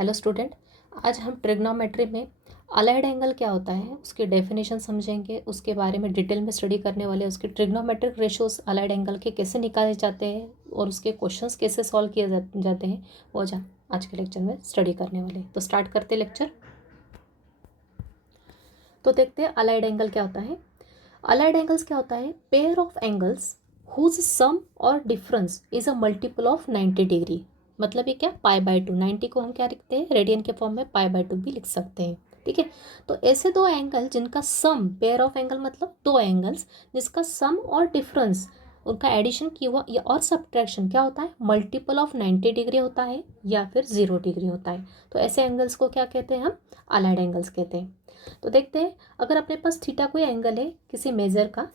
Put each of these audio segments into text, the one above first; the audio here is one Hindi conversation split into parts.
हेलो स्टूडेंट, आज हम ट्रिग्नोमेट्री में अलाइड एंगल क्या होता है उसकी डेफिनेशन समझेंगे, उसके बारे में डिटेल में स्टडी करने वाले, उसके ट्रिग्नोमेट्रिक रेशियोज अलाइड एंगल के कैसे निकाले जाते हैं और उसके क्वेश्चंस कैसे सॉल्व किए जाते हैं वो आज के लेक्चर में स्टडी करने वाले। तो स्टार्ट करते लेक्चर। तो देखते हैं अलाइड एंगल क्या होता है। अलाइड एंगल्स क्या होता है? Pair of angles whose sum और difference is a multiple of 90 degree. मतलब ये क्या? π/2। 90 को हम क्या लिखते हैं? रेडियन के फॉर्म में π/2 भी लिख सकते हैं। ठीक है, तो ऐसे दो एंगल जिनका सम, पेयर ऑफ एंगल मतलब दो एंगल्स जिसका सम और डिफरेंस, उनका एडिशन किया हुआ या और सब्ट्रैक्शन क्या होता है? मल्टीपल ऑफ 90 डिग्री होता है या फिर 0 डिग्री होता है। तो ऐसे एंगल्स को क्या कहते हैं? हम अलाइड एंगल्स कहते हैं। तो देखते हैं, अगर अपने पास थीटा कोई एंगल है किसी मेजर का,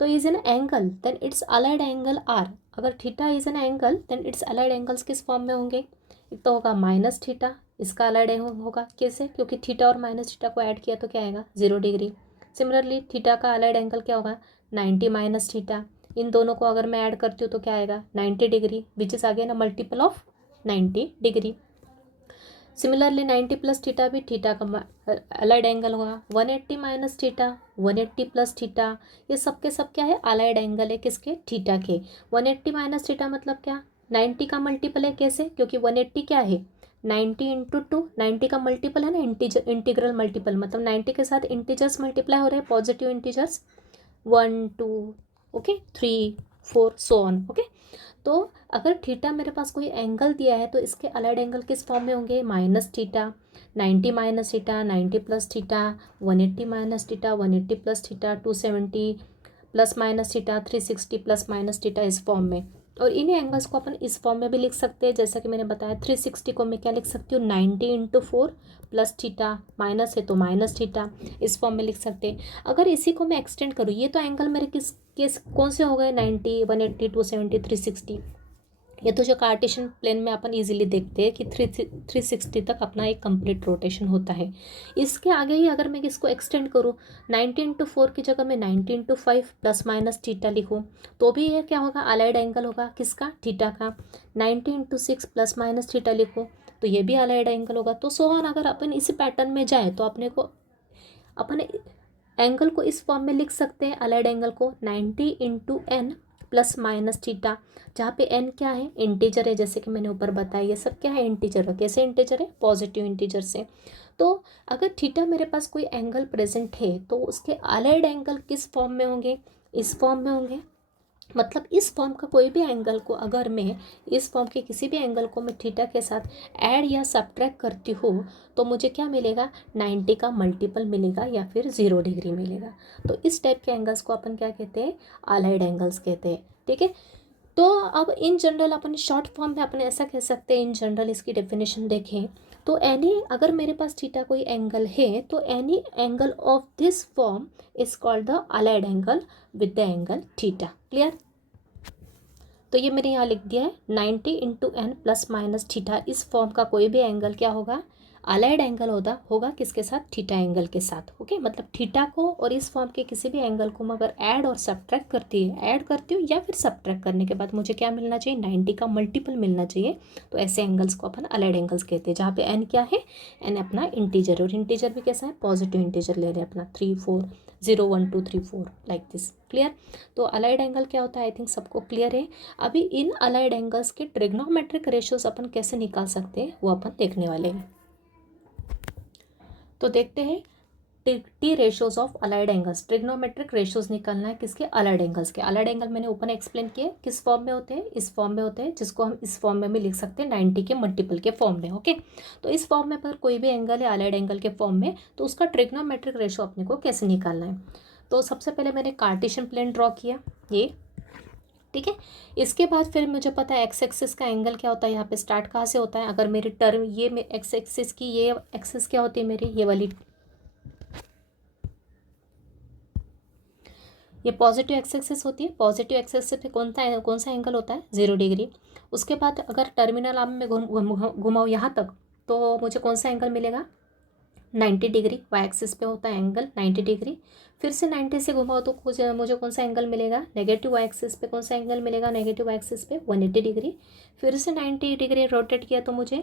तो is an angle then its allied angle are. अगर theta is an angle then its allied angles किस फॉर्म में होंगे? एक तो होगा माइनस थीटा, इसका अलाइड एंगल होगा कैसे? क्योंकि थीटा और माइनस थीटा को ऐड किया तो क्या आएगा? 0 डिग्री। सिमिलरली थीटा का अलाइड एंगल क्या होगा? 90 माइनस थीटा। इन दोनों को अगर मैं ऐड करती हूँ तो क्या आएगा? 90 degree, which is again a multiple of 90 degree. Similarly 90 plus theta भी थीटा का अलाइड एंगल होगा। 180 माइनस थीटा, 180 प्लस थीटा, ये सब के सब क्या है? अलाइड एंगल है किसके? थीटा के। 180 माइनस थीटा मतलब क्या? 90 का मल्टीपल है। कैसे? क्योंकि 180 क्या है? 90 इंटू 2। 90 का मल्टीपल है ना, इंटीग्रल मल्टीपल, मतलब 90 के साथ इंटीजर्स मल्टीप्लाई हो रहे हैं, positive integers 1 2 okay 3 4 so on. Okay, तो अगर थीटा मेरे पास कोई एंगल दिया है तो इसके अलाइड एंगल किस फॉर्म में होंगे? Minus theta, 90 minus theta, 90 plus theta, 180 minus theta, 180 plus theta, 270 plus minus theta, 360 plus minus theta, इस फॉर्म में। और इन्हीं एंगल्स को अपन इस फॉर्म में भी लिख सकते हैं, जैसा कि मैंने बताया 360 को मैं क्या लिख सकती हूँ? 90 इंटू 4 प्लस थीटा, माइनस है तो माइनस थीटा, इस फॉर्म में लिख सकते हैं। अगर इसी को मैं एक्सटेंड करूँ, ये तो एंगल मेरे किस कौन से हो गए? 90, 180, 270, 360। ये तो जो कार्टेशियन प्लेन में अपन इजीली देखते हैं कि 360 तक अपना एक कंप्लीट रोटेशन होता है। इसके आगे ही अगर मैं इसको एक्सटेंड करूँ, 90 इंटू 4 की जगह मैं 90 इंटू 5 प्लस माइनस थीटा लिखूँ, तो भी ये क्या होगा? अलाइड एंगल होगा किसका? थीटा का। 90 इंटू 6 प्लस माइनस थीटा लिखूँ तो ये भी अलाइड एंगल होगा। तो सो ऑन, अगर अपन इसी पैटर्न में जाए तो अपने को अपन एंगल को इस फॉर्म में लिख सकते हैं, अलाइड एंगल को 90 into n plus minus theta, जहाँ पे एन क्या है? इंटीजर है, जैसे कि मैंने ऊपर बताया ये सब क्या है? इंटीजर है। कैसे इंटीजर है? पॉजिटिव इंटीजर से। तो अगर थीटा मेरे पास कोई एंगल प्रेजेंट है तो उसके अलाइड एंगल किस फॉर्म में होंगे? इस फॉर्म में होंगे। मतलब इस फॉर्म का कोई भी एंगल को अगर मैं इस फॉर्म के किसी भी एंगल को मैं थीटा के साथ ऐड या सब्ट्रैक्ट करती हूँ तो मुझे क्या मिलेगा? 90 का मल्टीपल मिलेगा या फिर 0 डिग्री मिलेगा। तो इस टाइप के एंगल्स को अपन क्या कहते हैं? अलाइड एंगल्स कहते हैं। ठीक है, तो अब in general upon short form में अपन ऐसा कह सकते हैं, इन जनरल इसकी डेफिनेशन देखें तो एनी, अगर मेरे पास थीटा कोई एंगल है तो any angle of this form is called the allied angle with the angle theta. Clear? तो ये मैंने यहाँ लिख दिया है 90 into n plus minus theta, इस फॉर्म का कोई भी एंगल क्या होगा? अलाइड एंगल होगा किसके साथ? थीटा एंगल के साथ। ओके, मतलब थीटा को और इस फॉर्म के किसी भी एंगल को मैं अगर ऐड और सब्ट्रैक्ट करती हूँ या फिर सब्ट्रैक्ट करने के बाद मुझे क्या मिलना चाहिए? 90 का मल्टीपल मिलना चाहिए। तो ऐसे एंगल्स को अपन अलाइड एंगल्स कहते हैं, जहाँ पे एन क्या है? एन अपना इंटीजर, और इंटीजर भी कैसा है? पॉजिटिव इंटीजर ले रहे हैं अपना, 3 4 0 1 2 3 4 लाइक दिस। क्लियर? तो अलाइड एंगल क्या होता है? आई थिंक सबको क्लियर है। अभी इन अलाइड एंगल्स के ट्रिग्नोमेट्रिक रेशियोज अपन कैसे निकाल सकते हैं वो अपन देखने वाले हैं। तो देखते हैं T ratios of allied angles. Trigonometric ratios निकालना है किसके? अलाइड एंगल्स के। अलाइड एंगल मैंने ऊपर एक्सप्लेन किए किस फॉर्म में होते हैं? इस फॉर्म में होते हैं, जिसको हम इस फॉर्म में भी लिख सकते हैं 90 के मल्टीपल के फॉर्म में। ओके, तो इस फॉर्म में पर कोई भी एंगल है अलाइड एंगल के फॉर्म में, तो उसका ट्रिग्नोमेट्रिक रेशियो अपने को कैसे निकालना है? तो सबसे पहले मैंने कार्टेशियन प्लेन ड्रॉ किया, ये ठीक है। इसके बाद फिर मुझे पता है एक्स एक्सिस का एंगल क्या होता है, यहाँ पे स्टार्ट कहाँ से होता है? अगर मेरी टर्म ये में एक्स एक्सिस की ये एक्सिस क्या होती है मेरी? ये वाली, ये पॉजिटिव एक्स एक्सिस होती है। पॉजिटिव एक्स एक्सिस पे कौन सा एंगल होता है? 0 डिग्री। उसके बाद अगर टर्मिनल आर्म में घुमाऊँ यहाँ तक तो मुझे कौन सा एंगल मिलेगा? 90 डिग्री। वाई एक्सिस पे होता है एंगल 90 डिग्री। फिर से 90 से घुमाओ तो मुझे कौन सा एंगल मिलेगा? नेगेटिव वाई एक्सिस पे कौन सा एंगल मिलेगा? नेगेटिव वाई एक्सिस पे 180 डिग्री। फिर से 90 डिग्री रोटेट किया तो मुझे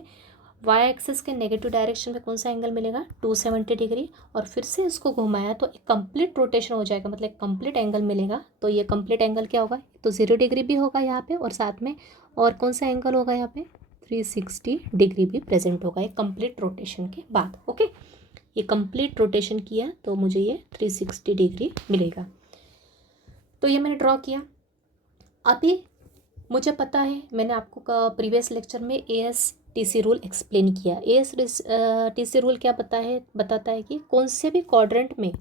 वाई एक्सिस के नेगेटिव डायरेक्शन में कौन सा एंगल मिलेगा 270 डिग्री, और फिर से इसको घुमाया तो एक कंप्लीट रोटेशन हो जाएगा, मतलब एक कंप्लीट एंगल मिलेगा। तो ये कंप्लीट एंगल क्या होगा, तो 0 डिग्री भी होगा यहाँ पे, और साथ में और कौन सा एंगल होगा यहाँ पे 360 डिग्री भी प्रेजेंट होगा एक कंप्लीट रोटेशन के बाद। ओके, ये कंप्लीट रोटेशन किया तो मुझे ये 360 डिग्री मिलेगा। तो ये मैंने ड्रॉ किया। अभी मुझे पता है, मैंने आपको प्रीवियस लेक्चर में ASTC रूल एक्सप्लेन किया। ASTC रूल क्या बताता है कि कौन से भी क्वाड्रेंट में,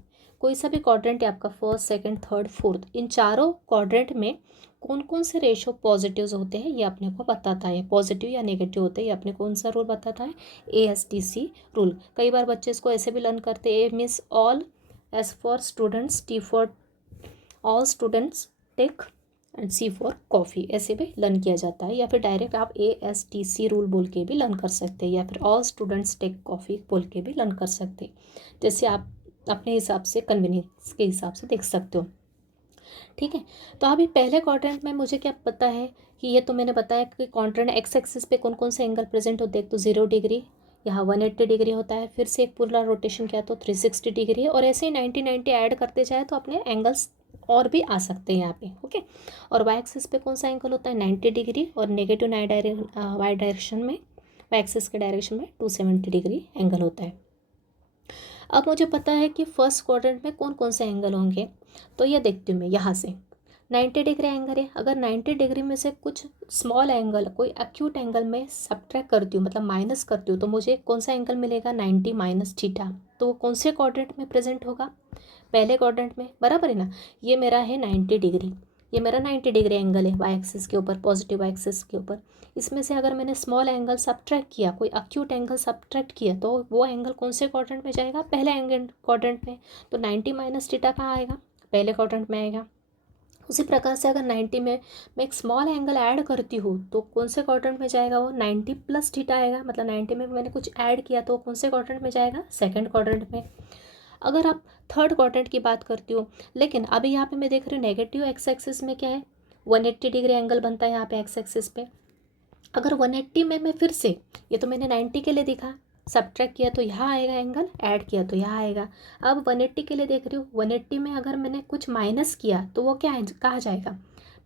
कोई सा भी क्वाड्रेंट है आपका, फर्स्ट, सेकंड, थर्ड, फोर्थ, इन चारों क्वाड्रेंट में कौन कौन से रेशो पॉजिटिव्स होते हैं ये अपने को बताता है, पॉजिटिव या नेगेटिव होते हैं, ये अपने कौन सा रूल बताता है, ASTC रूल। कई बार बच्चे इसको ऐसे भी लर्न करते हैं, A means all, S for students, T for all students take, and C for coffee, ऐसे भी लर्न किया जाता है। या फिर डायरेक्ट आप ASTC रूल बोल के भी लर्न कर सकते हैं, या फिर ऑल स्टूडेंट्स टेक कॉफ़ी बोल के भी लर्न कर सकते हैं, जैसे आप अपने हिसाब से, कन्वीनियंस के हिसाब से देख सकते हो। ठीक है, तो अभी पहले क्वाड्रेंट में मुझे क्या पता है कि ये तो मैंने बताया कि क्वाड्रेंट एक्स एक्सिस पे कौन कौन से एंगल प्रेजेंट होते हैं। एक तो 0 डिग्री, यहाँ 180 डिग्री होता है, फिर से एक पूरा रोटेशन किया तो 360 डिग्री, और ऐसे ही 90 ऐड करते जाए तो अपने एंगल्स और भी आ सकते हैं यहाँ पे। ओके, और वाई एक्सिस पे कौन सा एंगल होता है 90 डिग्री, और नेगेटिव वाई डायरेक्शन में, वाई एक्सिस के डायरेक्शन में 270 डिग्री एंगल होता है। अब मुझे पता है कि फर्स्ट क्वाड्रेंट में कौन कौन से एंगल होंगे, तो ये देखती हूँ मैं यहाँ से 90 डिग्री एंगल है। अगर 90 डिग्री में से कुछ स्मॉल एंगल, कोई एक्यूट एंगल में सब्ट्रैक्ट करती हूँ, मतलब माइनस करती हूँ, तो मुझे कौन सा एंगल मिलेगा 90 माइनस थीटा। तो वो कौन से क्वाड्रेंट में प्रेजेंट होगा, पहले क्वाड्रेंट में, बराबर है ना। ये मेरा है 90 डिग्री, ये मेरा 90 डिग्री एंगल है वाई एक्सिस के ऊपर, पॉजिटिव वाई एक्सिस के ऊपर। इसमें से अगर मैंने स्मॉल एंगल सब्ट्रैक्ट किया, कोई एक्यूट एंगल सब्ट्रैक्ट किया, तो वो एंगल कौन से क्वाड्रेंट में जाएगा, पहले एंगल क्वाड्रेंट में। तो 90 माइनस थीटा कहाँ आएगा, पहले क्वाड्रेंट में आएगा। उसी प्रकार से अगर 90 में मैं एक स्मॉल एंगल ऐड करती हूँ तो कौन से क्वाड्रेंट में जाएगा, वो 90 प्लस थीटा आएगा। मतलब 90 में मैंने कुछ ऐड किया तो कौन से क्वाड्रेंट में जाएगा, सेकंड क्वाड्रेंट में। अगर आप थर्ड क्वाड्रेंट की बात करती हो, लेकिन अभी यहाँ पे मैं देख रही हूँ नेगेटिव एक्स एक्सिस में क्या है 180 डिग्री एंगल बनता है यहाँ पे एक्स एक्सिस पे। अगर 180 में मैं फिर से, ये तो मैंने 90 के लिए देखा, सब्ट्रैक्ट किया तो यहाँ आएगा एंगल, ऐड किया तो यहाँ आएगा। अब 180 के लिए देख रही हूँ, 180 में अगर मैंने कुछ माइनस किया तो वो क्या है, कहाँ जाएगा,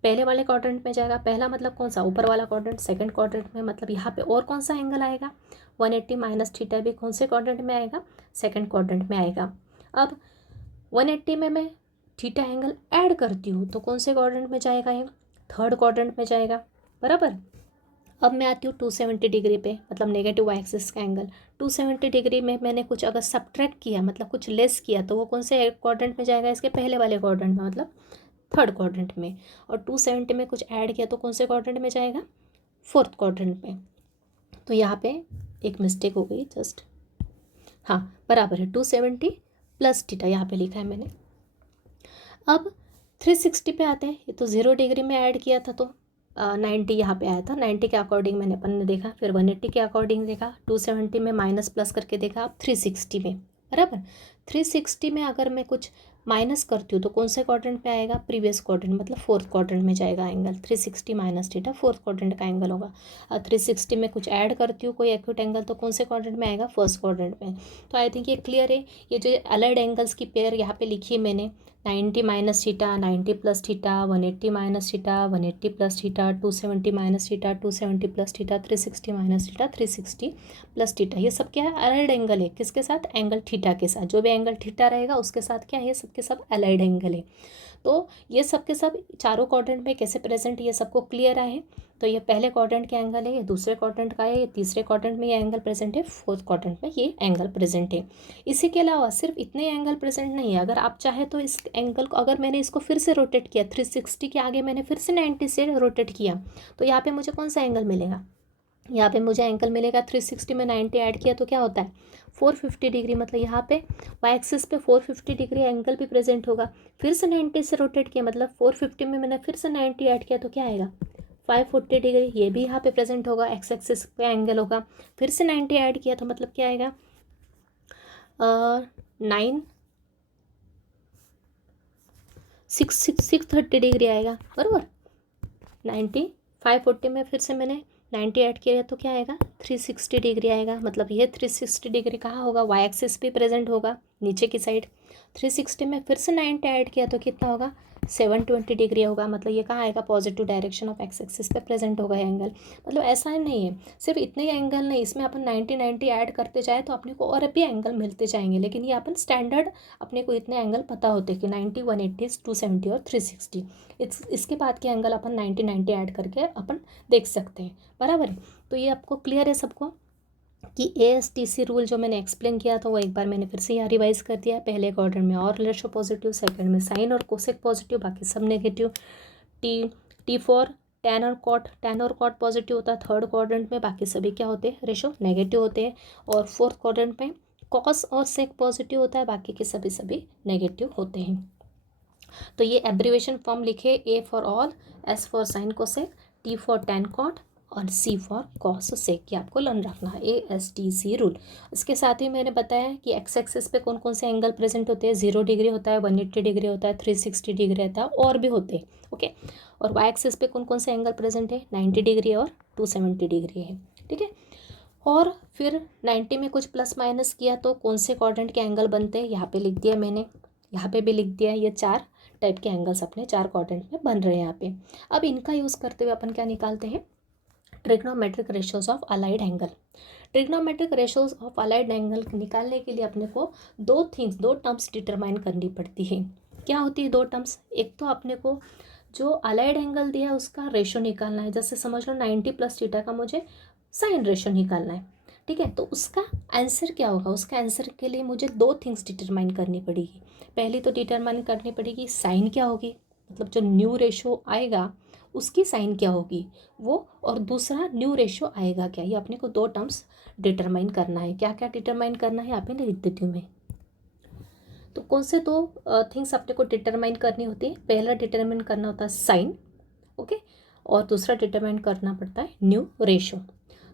पहले वाले क्वाड्रेंट में जाएगा। पहला मतलब कौन सा, ऊपर वाला क्वाड्रेंट। सेकंड क्वाड्रेंट में मतलब यहाँ पे और कौन सा एंगल आएगा, 180 माइनस थीटा भी कौन से क्वाड्रेंट में आएगा, सेकंड क्वाड्रेंट में आएगा। अब 180 में मैं थीटा एंगल ऐड करती हूँ तो कौन से क्वाड्रेंट में जाएगा, ये थर्ड क्वाड्रेंट में जाएगा, बराबर। अब मैं आती हूँ 270 डिग्री पे, मतलब नेगेटिव वाई एक्सिस का एंगल। 270 डिग्री में मैंने कुछ अगर सब्ट्रैक्ट किया, मतलब कुछ लेस किया, तो वो कौन से क्वाड्रेंट में जाएगा, इसके पहले वाले क्वाड्रेंट में, मतलब थर्ड क्वाड्रेंट में। और 270 में कुछ ऐड किया तो कौन से क्वाड्रेंट में जाएगा, फोर्थ क्वाड्रेंट में। तो यहाँ पे एक मिस्टेक हो गई जस्ट, हाँ बराबर है 270 प्लस थीटा यहाँ पे लिखा है मैंने। अब 360 पे आते हैं, ये तो 0 डिग्री में ऐड किया था तो 90 यहाँ पे आया था, 90 के अकॉर्डिंग मैंने अपन ने देखा, फिर 180 के अकॉर्डिंग देखा, 270 में माइनस प्लस करके देखा, अब 360 में, बराबर। 360 में अगर मैं कुछ माइनस करती हूँ तो कौन से क्वाड्रेंट पे आएगा, प्रीवियस क्वाड्रेंट, मतलब फोर्थ क्वाड्रेंट में जाएगा angle. 360 minus theta fourth quadrant का एंगल होगा। और 360 में कुछ ऐड करती हूँ कोई एक्यूट एंगल तो कौन से क्वाड्रेंट में आएगा, फर्स्ट क्वाड्रेंट में। तो आई थिंक ये क्लियर है। ये जो अलाइड एंगल्स की पेयर यहाँ पे लिखी है मैंने, 90 minus theta, 90 plus theta, 180 minus theta, 180 plus theta, 270 minus theta, 270 plus theta, 360 minus theta, 360 plus theta. ये सब क्या है, अलाइड एंगल है, किसके साथ, एंगल थीटा के साथ। जो भी एंगल थीटा रहेगा उसके साथ क्या है, ये सबके सब अलाइड एंगल है। तो ये सब के सब चारों क्वाड्रेंट में कैसे प्रेजेंट, ये सबको क्लियर है। तो ये पहले क्वाड्रेंट के एंगल है, ये दूसरे क्वाड्रेंट का है, ये तीसरे क्वाड्रेंट में ये एंगल प्रेजेंट है, फोर्थ क्वाड्रेंट में ये एंगल प्रेजेंट है। इसी के अलावा सिर्फ इतने एंगल प्रेजेंट नहीं है, अगर आप चाहे तो इस एंगल को, अगर मैंने इसको फिर से रोटेट किया 360 के आगे मैंने फिर से 90 से रोटेट किया तो यहाँ पे मुझे कौन सा एंगल मिलेगा, यहाँ पे मुझे एंगल मिलेगा 360 में 90 ऐड किया तो क्या होता है 450 डिग्री। मतलब यहाँ पे वाई एक्सिस पे 450 डिग्री एंगल भी प्रेजेंट होगा। फिर से 90 से रोटेट किया, मतलब 450 में मैंने फिर से 90 ऐड किया तो क्या आएगा 540 डिग्री, ये भी यहाँ पे प्रेजेंट होगा, एक्स एक्सिस पे एंगल होगा। फिर से 90 ऐड किया तो मतलब क्या आएगा 630 डिग्री आएगा, बराबर। 90 540 में फिर से मैंने 90 ऐड किया तो क्या आएगा 360 डिग्री आएगा। मतलब ये 360 डिग्री कहाँ होगा, वाई एक्सिस पे प्रेजेंट होगा नीचे की साइड। 360 में फिर से 90 ऐड किया तो कितना होगा 720 डिग्री होगा। मतलब ये कहाँ आएगा, positive direction of x axis पे प्रेजेंट होगा एंगल। मतलब ऐसा ही नहीं है सिर्फ इतने ही एंगल नहीं, इसमें अपन 90 ऐड करते जाए तो अपने को और भी एंगल मिलते जाएंगे। लेकिन ये अपन स्टैंडर्ड अपने को इतने एंगल पता होते कि 90, 180, 270 और 360। इसके बाद के एंगल अपन 90 ऐड करके अपन देख सकते हैं, बराबर है। तो ये आपको क्लियर है सबको कि ASTC रूल जो मैंने एक्सप्लेन किया था वो एक बार मैंने फिर से यहाँ रिवाइज कर दिया है। पहले क्वाड्रेंट में और रेशो पॉजिटिव, सेकंड में साइन और कोसेक पॉजिटिव, बाकी सब नेगेटिव। टी फॉर टैन और कॉट पॉजिटिव होता है थर्ड क्वाड्रेंट में, बाकी सभी क्या होते हैं रेशो नेगेटिव होते हैं। और फोर्थ क्वाड्रेंट में कॉस और सेक पॉजिटिव होता है, बाकी के सभी नेगेटिव होते हैं। तो ये एब्रीवेशन फॉर्म लिखे, A for all, S for sine cosec, T for tan cot और C फॉर कॉस सेक। ये आपको लर्न रखना है ASTC रूल। इसके साथ ही मैंने बताया कि एक्स एक्सिस पे कौन कौन से एंगल प्रेजेंट होते हैं। 0 डिग्री होता है, 180 डिग्री होता है, 360 डिग्री रहता है और भी होते हैं, ओके। और वाई एक्सिस पे कौन कौन से एंगल प्रेजेंट है, 90 डिग्री और 270 डिग्री है, ठीक है। और फिर 90 में कुछ प्लस माइनस किया तो कौन से क्वाड्रेंट के एंगल बनते हैं, यहाँ पे लिख दिया मैंने, यहाँ पे भी लिख दिया। ये 4 टाइप के एंगल्स अपने 4 क्वाड्रेंट में बन रहे हैं यहाँ पे। अब इनका यूज़ करते हुए अपन क्या निकालते हैं, trigonometric ratios of allied angle. Trigonometric ratios of allied angle निकालने के लिए अपने को दो टर्म्स डिटरमाइन करनी पड़ती है। क्या होती है दो टर्म्स, एक तो अपने को जो अलाइड एंगल दिया है उसका रेशो निकालना है। जैसे समझ लो 90 प्लस थीटा का मुझे साइन रेशो निकालना है, ठीक है। तो उसका आंसर क्या होगा, उसका आंसर के लिए मुझे 2 थिंग्स डिटरमाइन करनी पड़ेगी। पहली तो डिटरमाइन करनी पड़ेगी साइन क्या होगी, मतलब जो न्यू रेशो आएगा उसकी साइन क्या होगी वो, और दूसरा न्यू रेशो आएगा क्या। ये अपने को 2 टर्म्स डिटरमाइन करना है। क्या क्या डिटरमाइन करना है यहाँ पे लिख देती हूँ मैं। तो कौन से 2 थिंग्स अपने को डिटरमाइन करनी होती है, पहला डिटरमाइन करना होता है साइन, ओके, और दूसरा डिटरमाइन करना पड़ता है न्यू रेशो।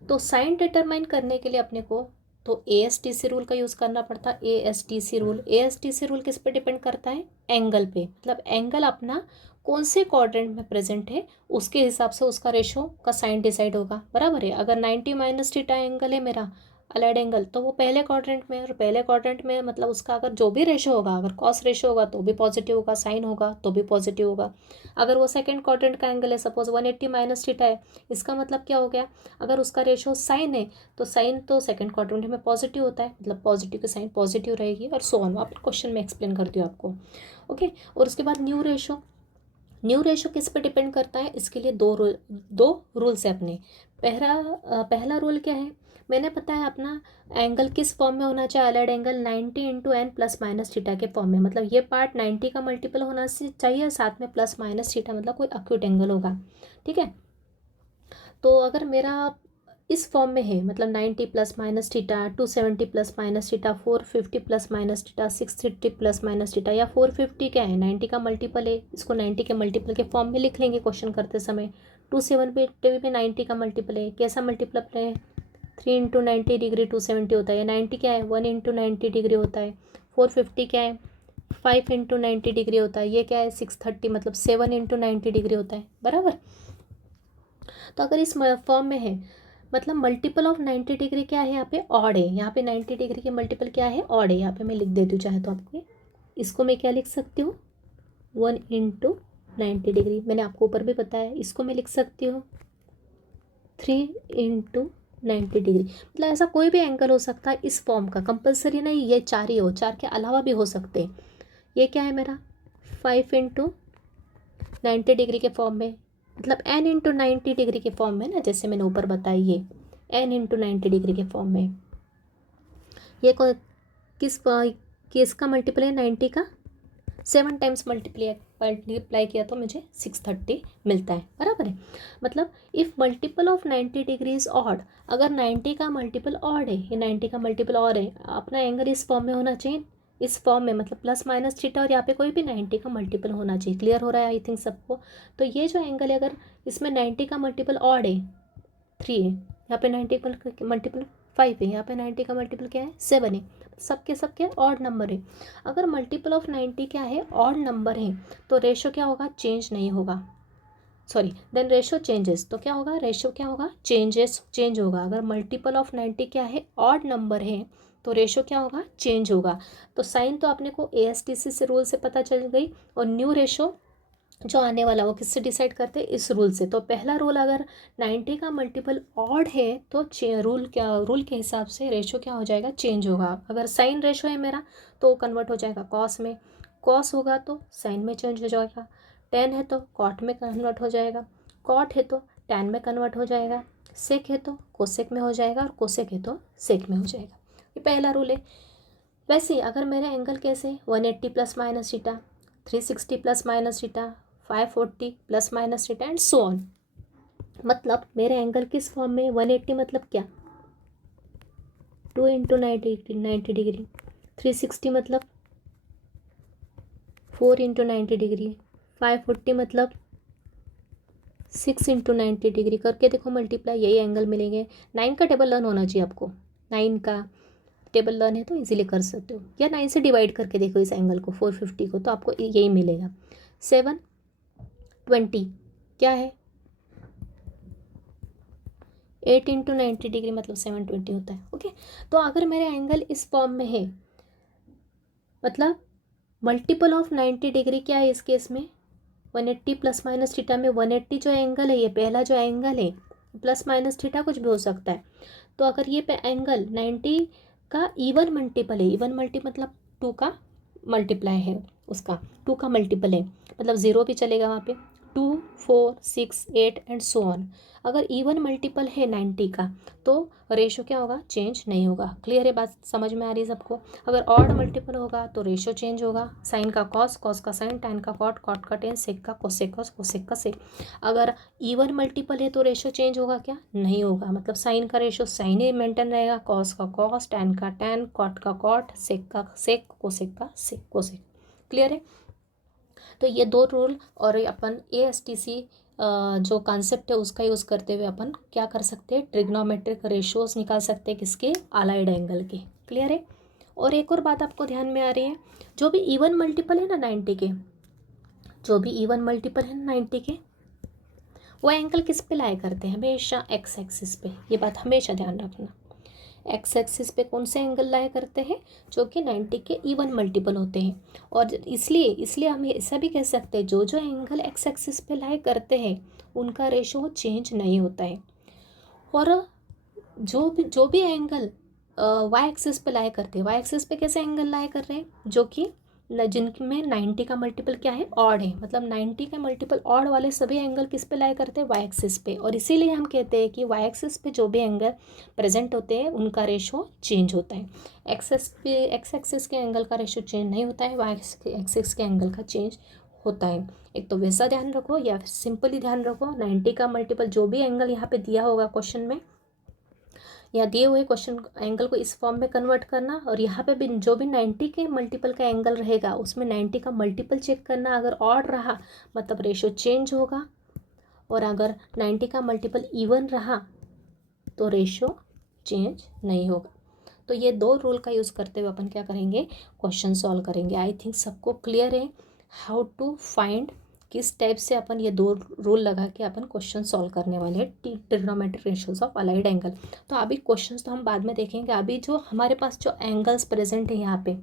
तो साइन डिटरमाइन करने के लिए अपने को तो ASTC रूल का यूज़ करना पड़ता है। ASTC रूल किस पे डिपेंड करता है, एंगल पे। मतलब एंगल अपना कौन से क्वाड्रेंट में प्रेजेंट है उसके हिसाब से उसका रेशो का साइन डिसाइड होगा, बराबर है। अगर 90 माइनस थीटा एंगल है मेरा अलाइड एंगल, तो वो पहले क्वाड्रेंट में, और पहले क्वाड्रेंट में मतलब उसका अगर जो भी रेशो होगा, अगर कॉस रेशो होगा तो भी पॉजिटिव होगा, साइन होगा तो भी पॉजिटिव होगा। अगर वो सेकंड क्वाड्रेंट का एंगल है, सपोज 180 माइनस थीटा है, इसका मतलब क्या हो गया, अगर उसका रेशो साइन है तो साइन तो सेकंड क्वाड्रेंट में पॉजिटिव होता है, मतलब पॉजिटिव की साइन पॉजिटिव रहेगी, और सो ऑन। आप क्वेश्चन में एक्सप्लेन करती हूँ आपको, ओके। और उसके बाद न्यू रेशो किस पे डिपेंड करता है, इसके लिए दो रूल्स है अपने। पहला रूल क्या है, मैंने बताया अपना एंगल किस फॉर्म में होना चाहिए, allied angle 90 into n plus minus theta के फॉर्म में। मतलब ये पार्ट 90 का मल्टीपल होना चाहिए, साथ में प्लस माइनस थीटा, मतलब कोई अक्यूट एंगल होगा, ठीक है। तो अगर मेरा इस फॉर्म में है, मतलब 90 plus minus theta, 270 plus minus theta, 450 plus minus theta, 630 plus minus theta, या 450 क्या है 90 का मल्टीपल है, इसको 90 के मल्टीपल के फॉर्म में लिख लेंगे क्वेश्चन करते समय। 270 भी 90 का मल्टीपल है, कैसा मल्टीपल है, 3 इंटू 90 डिग्री 270 होता है। 90 क्या है 1 इंटू 90 डिग्री होता है। 450 क्या है 5 इंटू 90 डिग्री होता है। ये क्या है 630, मतलब 7 इंटू 90 डिग्री होता है, बराबर। तो अगर इस फॉर्म में है, मतलब मल्टीपल ऑफ 90 डिग्री क्या है यहाँ पे ऑड है, यहाँ पे 90 डिग्री के मल्टीपल क्या है ऑड है। यहाँ पे मैं लिख देती हूँ चाहे तो आपको, इसको मैं क्या लिख सकती हूँ 1 इंटू 90 डिग्री, मैंने आपको ऊपर भी बताया। इसको मैं लिख सकती हूँ 3 इंटू 90 डिग्री। मतलब ऐसा कोई भी एंगल हो सकता है इस फॉर्म का, कंपलसरी नहीं ये 4 ही हो, 4 के अलावा भी हो सकते हैं। ये क्या है मेरा 5 इंटू 90 डिग्री के फॉर्म में, मतलब n इंटू 90 डिग्री के फॉर्म में ना, जैसे मैंने ऊपर बताई ये n इंटू 90 डिग्री के फॉर्म में। ये किस का मल्टीपल है 90 का, 7 टाइम्स मल्टीप्लाई किया तो मुझे 630 मिलता है, बराबर है। मतलब if multiple of 90 degree is odd, अगर 90 का मल्टीपल ऑड है, ये 90 का मल्टीपल ऑड है, अपना एंगल इस फॉर्म में होना चाहिए, इस फॉर्म में, मतलब प्लस माइनस थीटा, और यहाँ पे कोई भी 90 का मल्टीपल होना चाहिए। क्लियर हो रहा है आई थिंक सबको। तो ये जो एंगल है, अगर इसमें 90 का मल्टीपल ऑड है 3 है, यहाँ पे 90 का मल्टीपल 5 है, यहाँ पे 90 का मल्टीपल क्या है 7 है, सबके ऑड नंबर है। अगर मल्टीपल ऑफ 90 क्या है ऑड नंबर है तो रेशो क्या होगा चेंज नहीं होगा। सॉरी, देन रेशियो चेंजेस, तो क्या होगा, रेशियो क्या होगा, चेंज होगा। अगर मल्टीपल ऑफ 90 क्या है, ऑड नंबर है, तो रेशियो क्या होगा, चेंज होगा। तो साइन तो अपने को ASTC से रूल से पता चल गई, और न्यू रेशियो जो आने वाला वो किससे डिसाइड करते हैं, इस रूल से। तो पहला रूल, अगर 90 का मल्टीपल ऑड है तो रूल के हिसाब से रेशियो क्या हो जाएगा, चेंज होगा। अगर साइन रेशियो है मेरा तो कन्वर्ट हो जाएगा कॉस में, कॉस होगा तो साइन में चेंज हो जाएगा, टेन है तो कॉट में कन्वर्ट हो जाएगा, कॉट है तो टैन में कन्वर्ट हो जाएगा, सेक है तो कोसेक में हो जाएगा, और कोसेक है तो सेक में हो जाएगा। ये पहला रूल है। वैसे ही अगर मेरे एंगल कैसे 180 plus minus theta, 360 plus minus theta, 540 plus minus theta and so on, मतलब मेरे एंगल किस फॉर्म में, 180 मतलब क्या, 2 इंटू 90 डिग्री, 360 मतलब 4 इंटू 90 डिग्री, 540 मतलब 6 इंटू 90 डिग्री, करके देखो मल्टीप्लाई, यही एंगल मिलेंगे। 9 का टेबल लर्न होना चाहिए आपको, 9 का टेबल लर्न है तो इजीली कर सकते हो, या 9 से डिवाइड करके देखो इस एंगल को, 450 को, तो आपको यही मिलेगा। 720 क्या है, 8 इंटू 90 डिग्री मतलब 720 होता है। ओके, तो अगर मेरा एंगल इस फॉर्म में है, मतलब मल्टीपल ऑफ 90 डिग्री क्या है इस केस में, 180 प्लस माइनस थीटा में 180 जो एंगल है, ये पहला जो एंगल है, प्लस माइनस थीटा कुछ भी हो सकता है। तो अगर ये एंगल 90 का इवन मल्टीपल है, इवन मल्टी मतलब 2 का मल्टीप्लाई है, उसका 2 का मल्टीपल है, मतलब 0 भी चलेगा वहाँ पे, 2 4 6 8 एंड सो ऑन। अगर इवन मल्टीपल है 90 का तो रेशो क्या होगा, चेंज नहीं होगा। क्लियर है, बात समझ में आ रही है सबको। अगर ऑड मल्टीपल होगा तो रेशो चेंज होगा, साइन का कॉस, कॉस का साइन, टैन का कॉट, कॉट का टेन, सेक का कोसेक कॉस, कोसेक का सेक। अगर इवन मल्टीपल है तो रेशो चेंज होगा क्या, नहीं होगा, मतलब साइन का रेशो साइन ही मेंटेन रहेगा, कॉस का कॉस, टैन का टैन, कॉट का कॉट, सेक का सेक, कोसेक का सेक, कोसेक। क्लियर है। तो ये दो रूल, और अपन ASTC जो कॉन्सेप्ट है उसका यूज़ करते हुए अपन क्या कर सकते हैं, ट्रिग्नोमेट्रिक रेशियोज निकाल सकते हैं, किसके, अलाइड एंगल के। क्लियर है। और एक और बात आपको ध्यान में आ रही है, जो भी इवन मल्टीपल है ना 90 के, जो भी इवन मल्टीपल है ना 90 के, वो एंगल किस पे लाई करते हैं, हमेशा एक्स एक्सिस पे। ये बात हमेशा ध्यान रखना, एक्स एक्सिस पे कौन से एंगल लाया करते हैं, जो कि 90 के इवन मल्टीपल होते हैं। और इसलिए इसलिए हम ऐसा भी कह सकते हैं, जो जो एंगल एक्स एक्सिस पे लाया करते हैं उनका रेशो चेंज नहीं होता है। और जो भी एंगल वाई एक्सिस पे लाया करते हैं, वाई एक्सिस पे कैसे एंगल लाया कर रहे हैं, जो कि जिनमें 90 का मल्टीपल क्या है, ऑड है, मतलब 90 का मल्टीपल ऑड वाले सभी एंगल किस पे लाया करते हैं, वाई एक्सिस पे। और इसीलिए हम कहते हैं कि वाई एक्सिस पे जो भी एंगल प्रेजेंट होते हैं उनका रेशो चेंज होता है। एक्स एक्सिस के एंगल का रेशो चेंज नहीं होता है, वाई एक्सिस के एंगल का चेंज होता है। एक तो वैसा ध्यान रखो, या फिर सिंपली ध्यान रखो, 90 का मल्टीपल जो भी एंगल यहाँ पे दिया होगा क्वेश्चन में, या दिए हुए क्वेश्चन एंगल को इस फॉर्म में कन्वर्ट करना, और यहाँ पे भी जो भी 90 के मल्टीपल का एंगल रहेगा उसमें 90 का मल्टीपल चेक करना, अगर ऑड रहा मतलब रेशो चेंज होगा, और अगर 90 का मल्टीपल इवन रहा तो रेशो चेंज नहीं होगा। तो ये दो रूल का यूज़ करते हुए अपन क्या करेंगे, क्वेश्चन सॉल्व करेंगे। आई थिंक सबको क्लियर है हाउ टू फाइंड, किस टाइप से अपन ये दो रूल लगा के अपन क्वेश्चन सॉल्व करने वाले हैं, trigonometric ratios of allied angle. तो अभी क्वेश्चंस तो हम बाद में देखेंगे, अभी जो हमारे पास जो एंगल्स प्रेजेंट है यहाँ पे,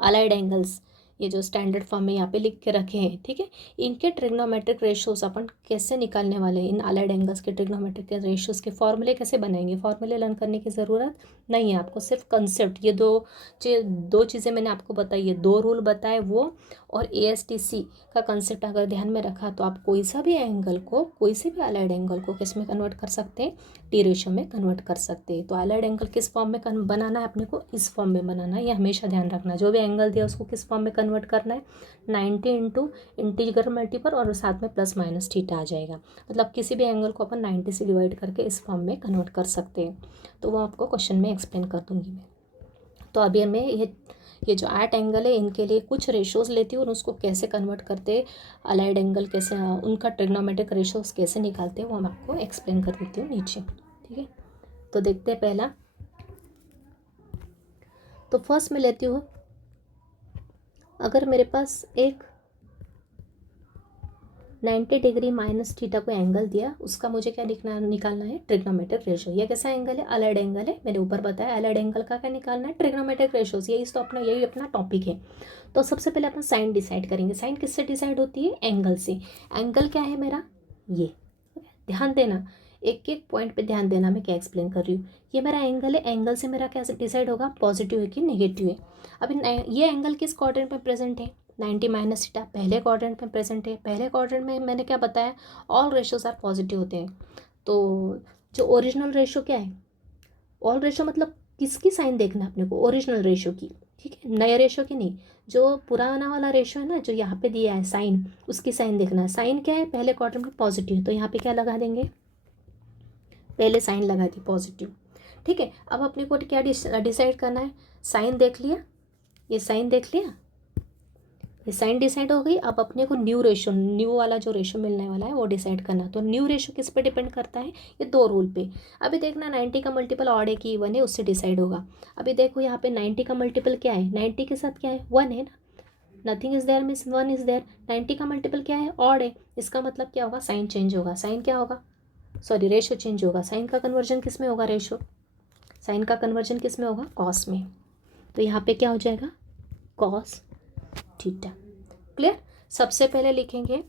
अलाइड एंगल्स, ये जो स्टैंडर्ड फॉर्म में यहाँ पे लिख के रखे हैं, ठीक है, इनके ट्रिग्नोमेट्रिक रेशियोज अपन कैसे निकालने वाले हैं, इन अलाइड एंगल्स के ट्रिग्नोमेट्रिक रेशियोज के फॉर्मूले कैसे बनाएंगे। फॉर्मूले लर्न करने की ज़रूरत नहीं है आपको, सिर्फ कंसेप्ट, ये दो चीज़ें मैंने आपको बताई, ये दो रूल बताए वो, और ASTC का कंसेप्ट अगर ध्यान में रखा तो आप कोई सा भी एंगल को, कोई से भी अलाइड एंगल को किस में कन्वर्ट कर सकते हैं, टी रेशियो में कन्वर्ट कर सकते हैं। तो अलाइड एंगल किस फॉर्म में बनाना है अपने को, इस फॉर्म में बनाना है, ये हमेशा ध्यान रखना। जो भी एंगल दिया उसको किस फॉर्म में कन्वर्ट करना है, 90 इंटू इंटीजर मल्टीपल और साथ में प्लस माइनस थीटा आ जाएगा, मतलब किसी भी एंगल को अपन 90 से डिवाइड करके इस फॉर्म में कन्वर्ट कर सकते हैं। तो वो आपको क्वेश्चन में एक्सप्लेन कर दूंगी मैं। तो अभी हमें ये जो 8 एंगल है इनके लिए कुछ रेशियोज लेती हूँ और उसको कैसे कन्वर्ट करते, अलाइड एंगल कैसे, उनका ट्रिग्नोमेट्रिक रेशियोज कैसे निकालते हैं वो मैं आपको एक्सप्लेन कर देती हूँ नीचे। ठीक है, तो देखते हैं पहला। तो फर्स्ट मैं लेती हूँ, अगर मेरे पास एक 90 डिग्री माइनस थीटा को एंगल दिया, उसका मुझे क्या निकालना है, ट्रिग्नोमेट्रिक रेशो। ये कैसा एंगल है, अलाइड एंगल है, मैंने ऊपर बताया। अलाइड एंगल का क्या निकालना है, ट्रिग्नोमेट्रिक रेशोज। यही अपना टॉपिक है। तो सबसे पहले अपना साइन डिसाइड करेंगे। साइन किससे डिसाइड होती है, एंगल से। एंगल क्या है मेरा, ये ध्यान देना, एक एक पॉइंट पे ध्यान देना मैं क्या एक्सप्लेन कर रही हूँ। ये मेरा एंगल है, एंगल से मेरा क्या डिसाइड होगा, पॉजिटिव है कि नेगेटिव है। अभी ये एंगल किस क्वाड्रेंट में प्रेजेंट है, 90 माइनस थीटा पहले क्वाड्रेंट में प्रेजेंट है। पहले क्वाड्रेंट में मैंने क्या बताया, ऑल रेशोज आर पॉजिटिव होते हैं। तो जो ओरिजिनल रेशो क्या है, ऑल रेशो मतलब किसकी साइन देखना है अपने को, ओरिजिनल रेशो की, ठीक है, नए रेशो की नहीं। जो पुराना वाला रेशो है ना, जो यहाँ पे दिया है साइन, उसकी साइन देखना है। साइन क्या है, पहले क्वाड्रेंट में पॉजिटिव है, तो यहाँ पे क्या लगा देंगे, पहले साइन लगा दी पॉजिटिव, ठीक है। अब अपने को क्या डिसाइड करना है, साइन देख लिया, ये साइन देख लिया, ये साइन डिसाइड हो गई। अब अपने को न्यू रेशो, न्यू वाला जो रेशो मिलने वाला है वो डिसाइड करना। तो न्यू रेशो किस पे डिपेंड करता है, ये दो रूल पे। अभी देखना 90 का मल्टीपल ऑड है कि इवन है, उससे डिसाइड होगा। अभी देखो यहाँ पे 90 का मल्टीपल क्या है, 90 के साथ क्या है, 1 है ना, nothing is there means 1 is there. 90 का मल्टीपल क्या है, ऑड है, इसका मतलब क्या होगा, साइन चेंज होगा। साइन क्या होगा, सॉरी रेशो चेंज होगा। साइन का कन्वर्जन किस में होगा, रेशो, साइन का कन्वर्जन किस में होगा, कॉस में। तो यहाँ पे क्या हो जाएगा, कॉस थीटा। क्लियर। सबसे पहले लिखेंगे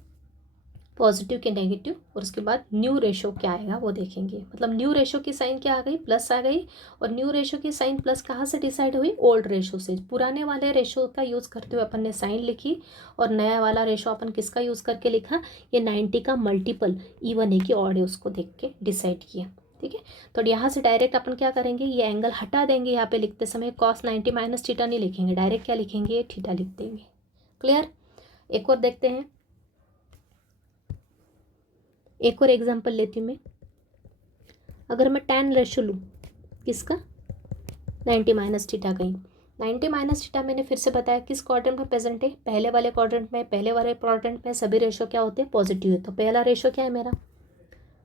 पॉजिटिव के नेगेटिव, और उसके बाद न्यू रेशो क्या आएगा वो देखेंगे। मतलब न्यू रेशो की साइन क्या आ गई, प्लस आ गई। और न्यू रेशो की साइन प्लस कहाँ से डिसाइड हुई, ओल्ड रेशो से। पुराने वाले रेशो का यूज़ करते हुए अपन ने साइन लिखी, और नया वाला रेशो अपन किसका यूज़ करके लिखा, ये 90 का मल्टीपल इवन है कि ऑड है उसको देख के डिसाइड किया, ठीक है। तो यहाँ से डायरेक्ट अपन क्या करेंगे, ये एंगल हटा देंगे। यहाँ पे लिखते समय कॉस 90 माइनस थीटा नहीं लिखेंगे, डायरेक्ट क्या लिखेंगे, थीटा लिख देंगे। क्लियर। एक और देखते हैं, एक और एग्जांपल लेती हूँ मैं। अगर मैं tan रेशो लूँ किसका, 90 माइनस थीटा का ही। 90 माइनस थीटा मैंने फिर से बताया किस क्वाड्रेंट में प्रेजेंट है, पहले वाले क्वाड्रेंट में। पहले वाले क्वाड्रेंट में सभी रेशो क्या होते हैं, पॉजिटिव है। तो पहला रेशो क्या है मेरा,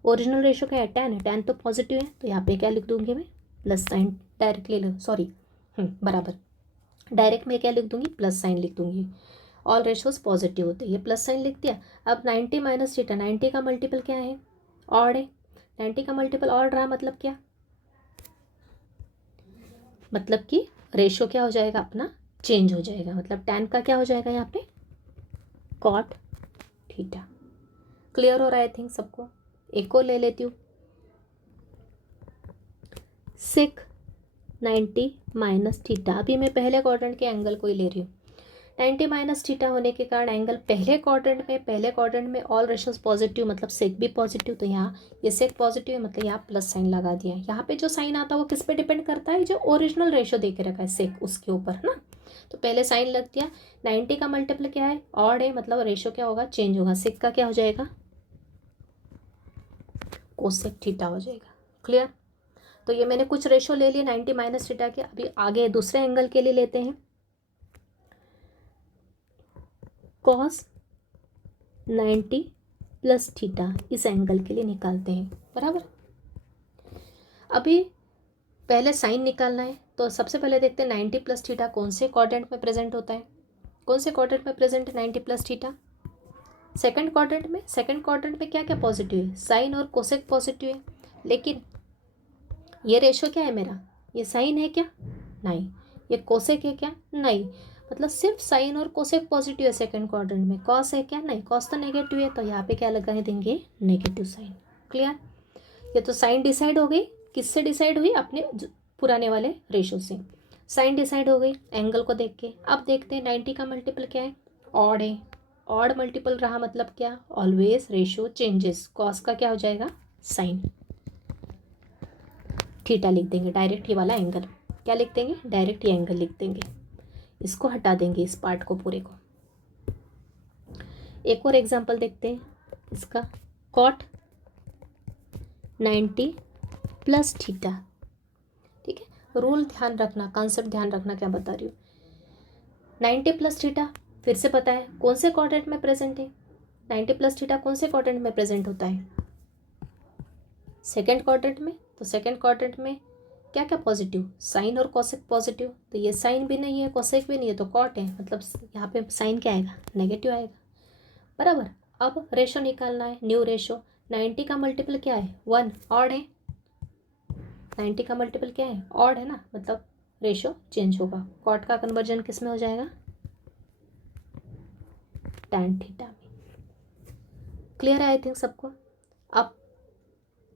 ओरिजिनल रेशो क्या है, tan है, tan तो पॉजिटिव है। तो यहाँ पे क्या लिख दूंगी मैं, प्लस साइन, डायरेक्ट ले लो, सॉरी बराबर, डायरेक्ट मैं क्या लिख दूंगी, प्लस साइन लिख दूंगी। ऑल रेशोज पॉजिटिव होते हैं, ये प्लस साइन लिख दिया। अब 90 माइनस थीटा, 90 का मल्टीपल क्या है, ऑड है। 90 का मल्टीपल ऑड रहा, मतलब क्या, मतलब कि रेशो क्या हो जाएगा अपना, चेंज हो जाएगा। मतलब tan का क्या हो जाएगा यहाँ पे, कॉट थीटा। क्लियर हो रहा है आई थिंक सबको। एक और ले लेती हूँ, सेक 90 माइनस थीटा। अभी मैं पहले क्वाड्रेंट के एंगल को ही ले रही हूँ। 90 माइनस थीटा होने के कारण एंगल पहले क्वाड्रेंट में ऑल रेशोज पॉजिटिव, मतलब सेक भी पॉजिटिव। तो यहाँ ये सेक पॉजिटिव है, मतलब यहाँ प्लस साइन लगा दिया है। यहाँ पे जो साइन आता है वो किस पे डिपेंड करता है, जो ओरिजिनल रेशो दे के रखा है सेक, उसके ऊपर ना। तो पहले साइन लग दिया। 90 का मल्टीपल क्या है, ऑड है, मतलब रेशो क्या होगा, चेंज होगा। सेक का क्या हो जाएगा, कोसेक थीटा हो जाएगा। क्लियर। तो ये मैंने कुछ रेशो ले लिए 90 माइनस थीटा के। अभी आगे दूसरे एंगल के लिए लेते हैं, कॉस 90 प्लस थीटा, इस एंगल के लिए निकालते हैं, बराबर। अभी पहले साइन निकालना है, तो सबसे पहले देखते हैं 90 प्लस थीटा कौन से क्वाड्रेंट में प्रेजेंट होता है। कौन से क्वाड्रेंट में प्रेजेंट है 90 प्लस थीटा, सेकंड क्वाड्रेंट में। सेकंड क्वाड्रेंट में क्या क्या पॉजिटिव है, साइन और कोसेक पॉजिटिव है। लेकिन ये रेशो क्या है मेरा, ये साइन है क्या, नहीं। ये कोसेक है क्या, नहीं। मतलब सिर्फ साइन और कोसेक पॉजिटिव है सेकंड क्वाड्रेंट में। कॉस है क्या, नहीं, कॉस तो नेगेटिव है। तो यहाँ पे क्या लगा देंगे, नेगेटिव साइन। क्लियर। ये तो साइन डिसाइड हो गई, किससे डिसाइड हुई, अपने पुराने वाले रेशो से। साइन डिसाइड हो गई एंगल को देख के। अब देखते हैं 90 का मल्टीपल क्या है, ऑड है। ऑड मल्टीपल रहा मतलब क्या, ऑलवेज रेशो चेंजेस। कॉस का क्या हो जाएगा, साइन। थीटा लिख देंगे, डायरेक्ट ये वाला एंगल क्या लिख देंगे, डायरेक्ट ये एंगल लिख देंगे। इसको हटा देंगे, इस पार्ट को पूरे को। एक और एग्जांपल देखते हैं इसका, कॉट 90 प्लस थीटा। ठीक है, रूल ध्यान रखना, कॉन्सेप्ट ध्यान रखना क्या बता रही हूँ। 90 प्लस थीटा फिर से पता है कौन से क्वाड्रेंट में प्रेजेंट है, 90 प्लस थीटा कौन से क्वाड्रेंट में प्रेजेंट होता है, सेकेंड क्वाड्रेंट में। तो सेकेंड क्वाड्रेंट में क्या क्या पॉजिटिव, साइन और कोसेक पॉजिटिव। तो ये साइन भी नहीं है, कोसेक भी नहीं है, तो कॉट है। मतलब यहाँ पे साइन क्या आएगा, नेगेटिव आएगा, बराबर। अब रेशो निकालना है, न्यू रेशो। 90 का मल्टीपल क्या है, 1, ऑड है। 90 का मल्टीपल क्या है, ऑड है ना, मतलब रेशो चेंज होगा। कॉट का कन्वर्जन किस में हो जाएगा, tan थीटा में। क्लियर है आई थिंक सबको। अब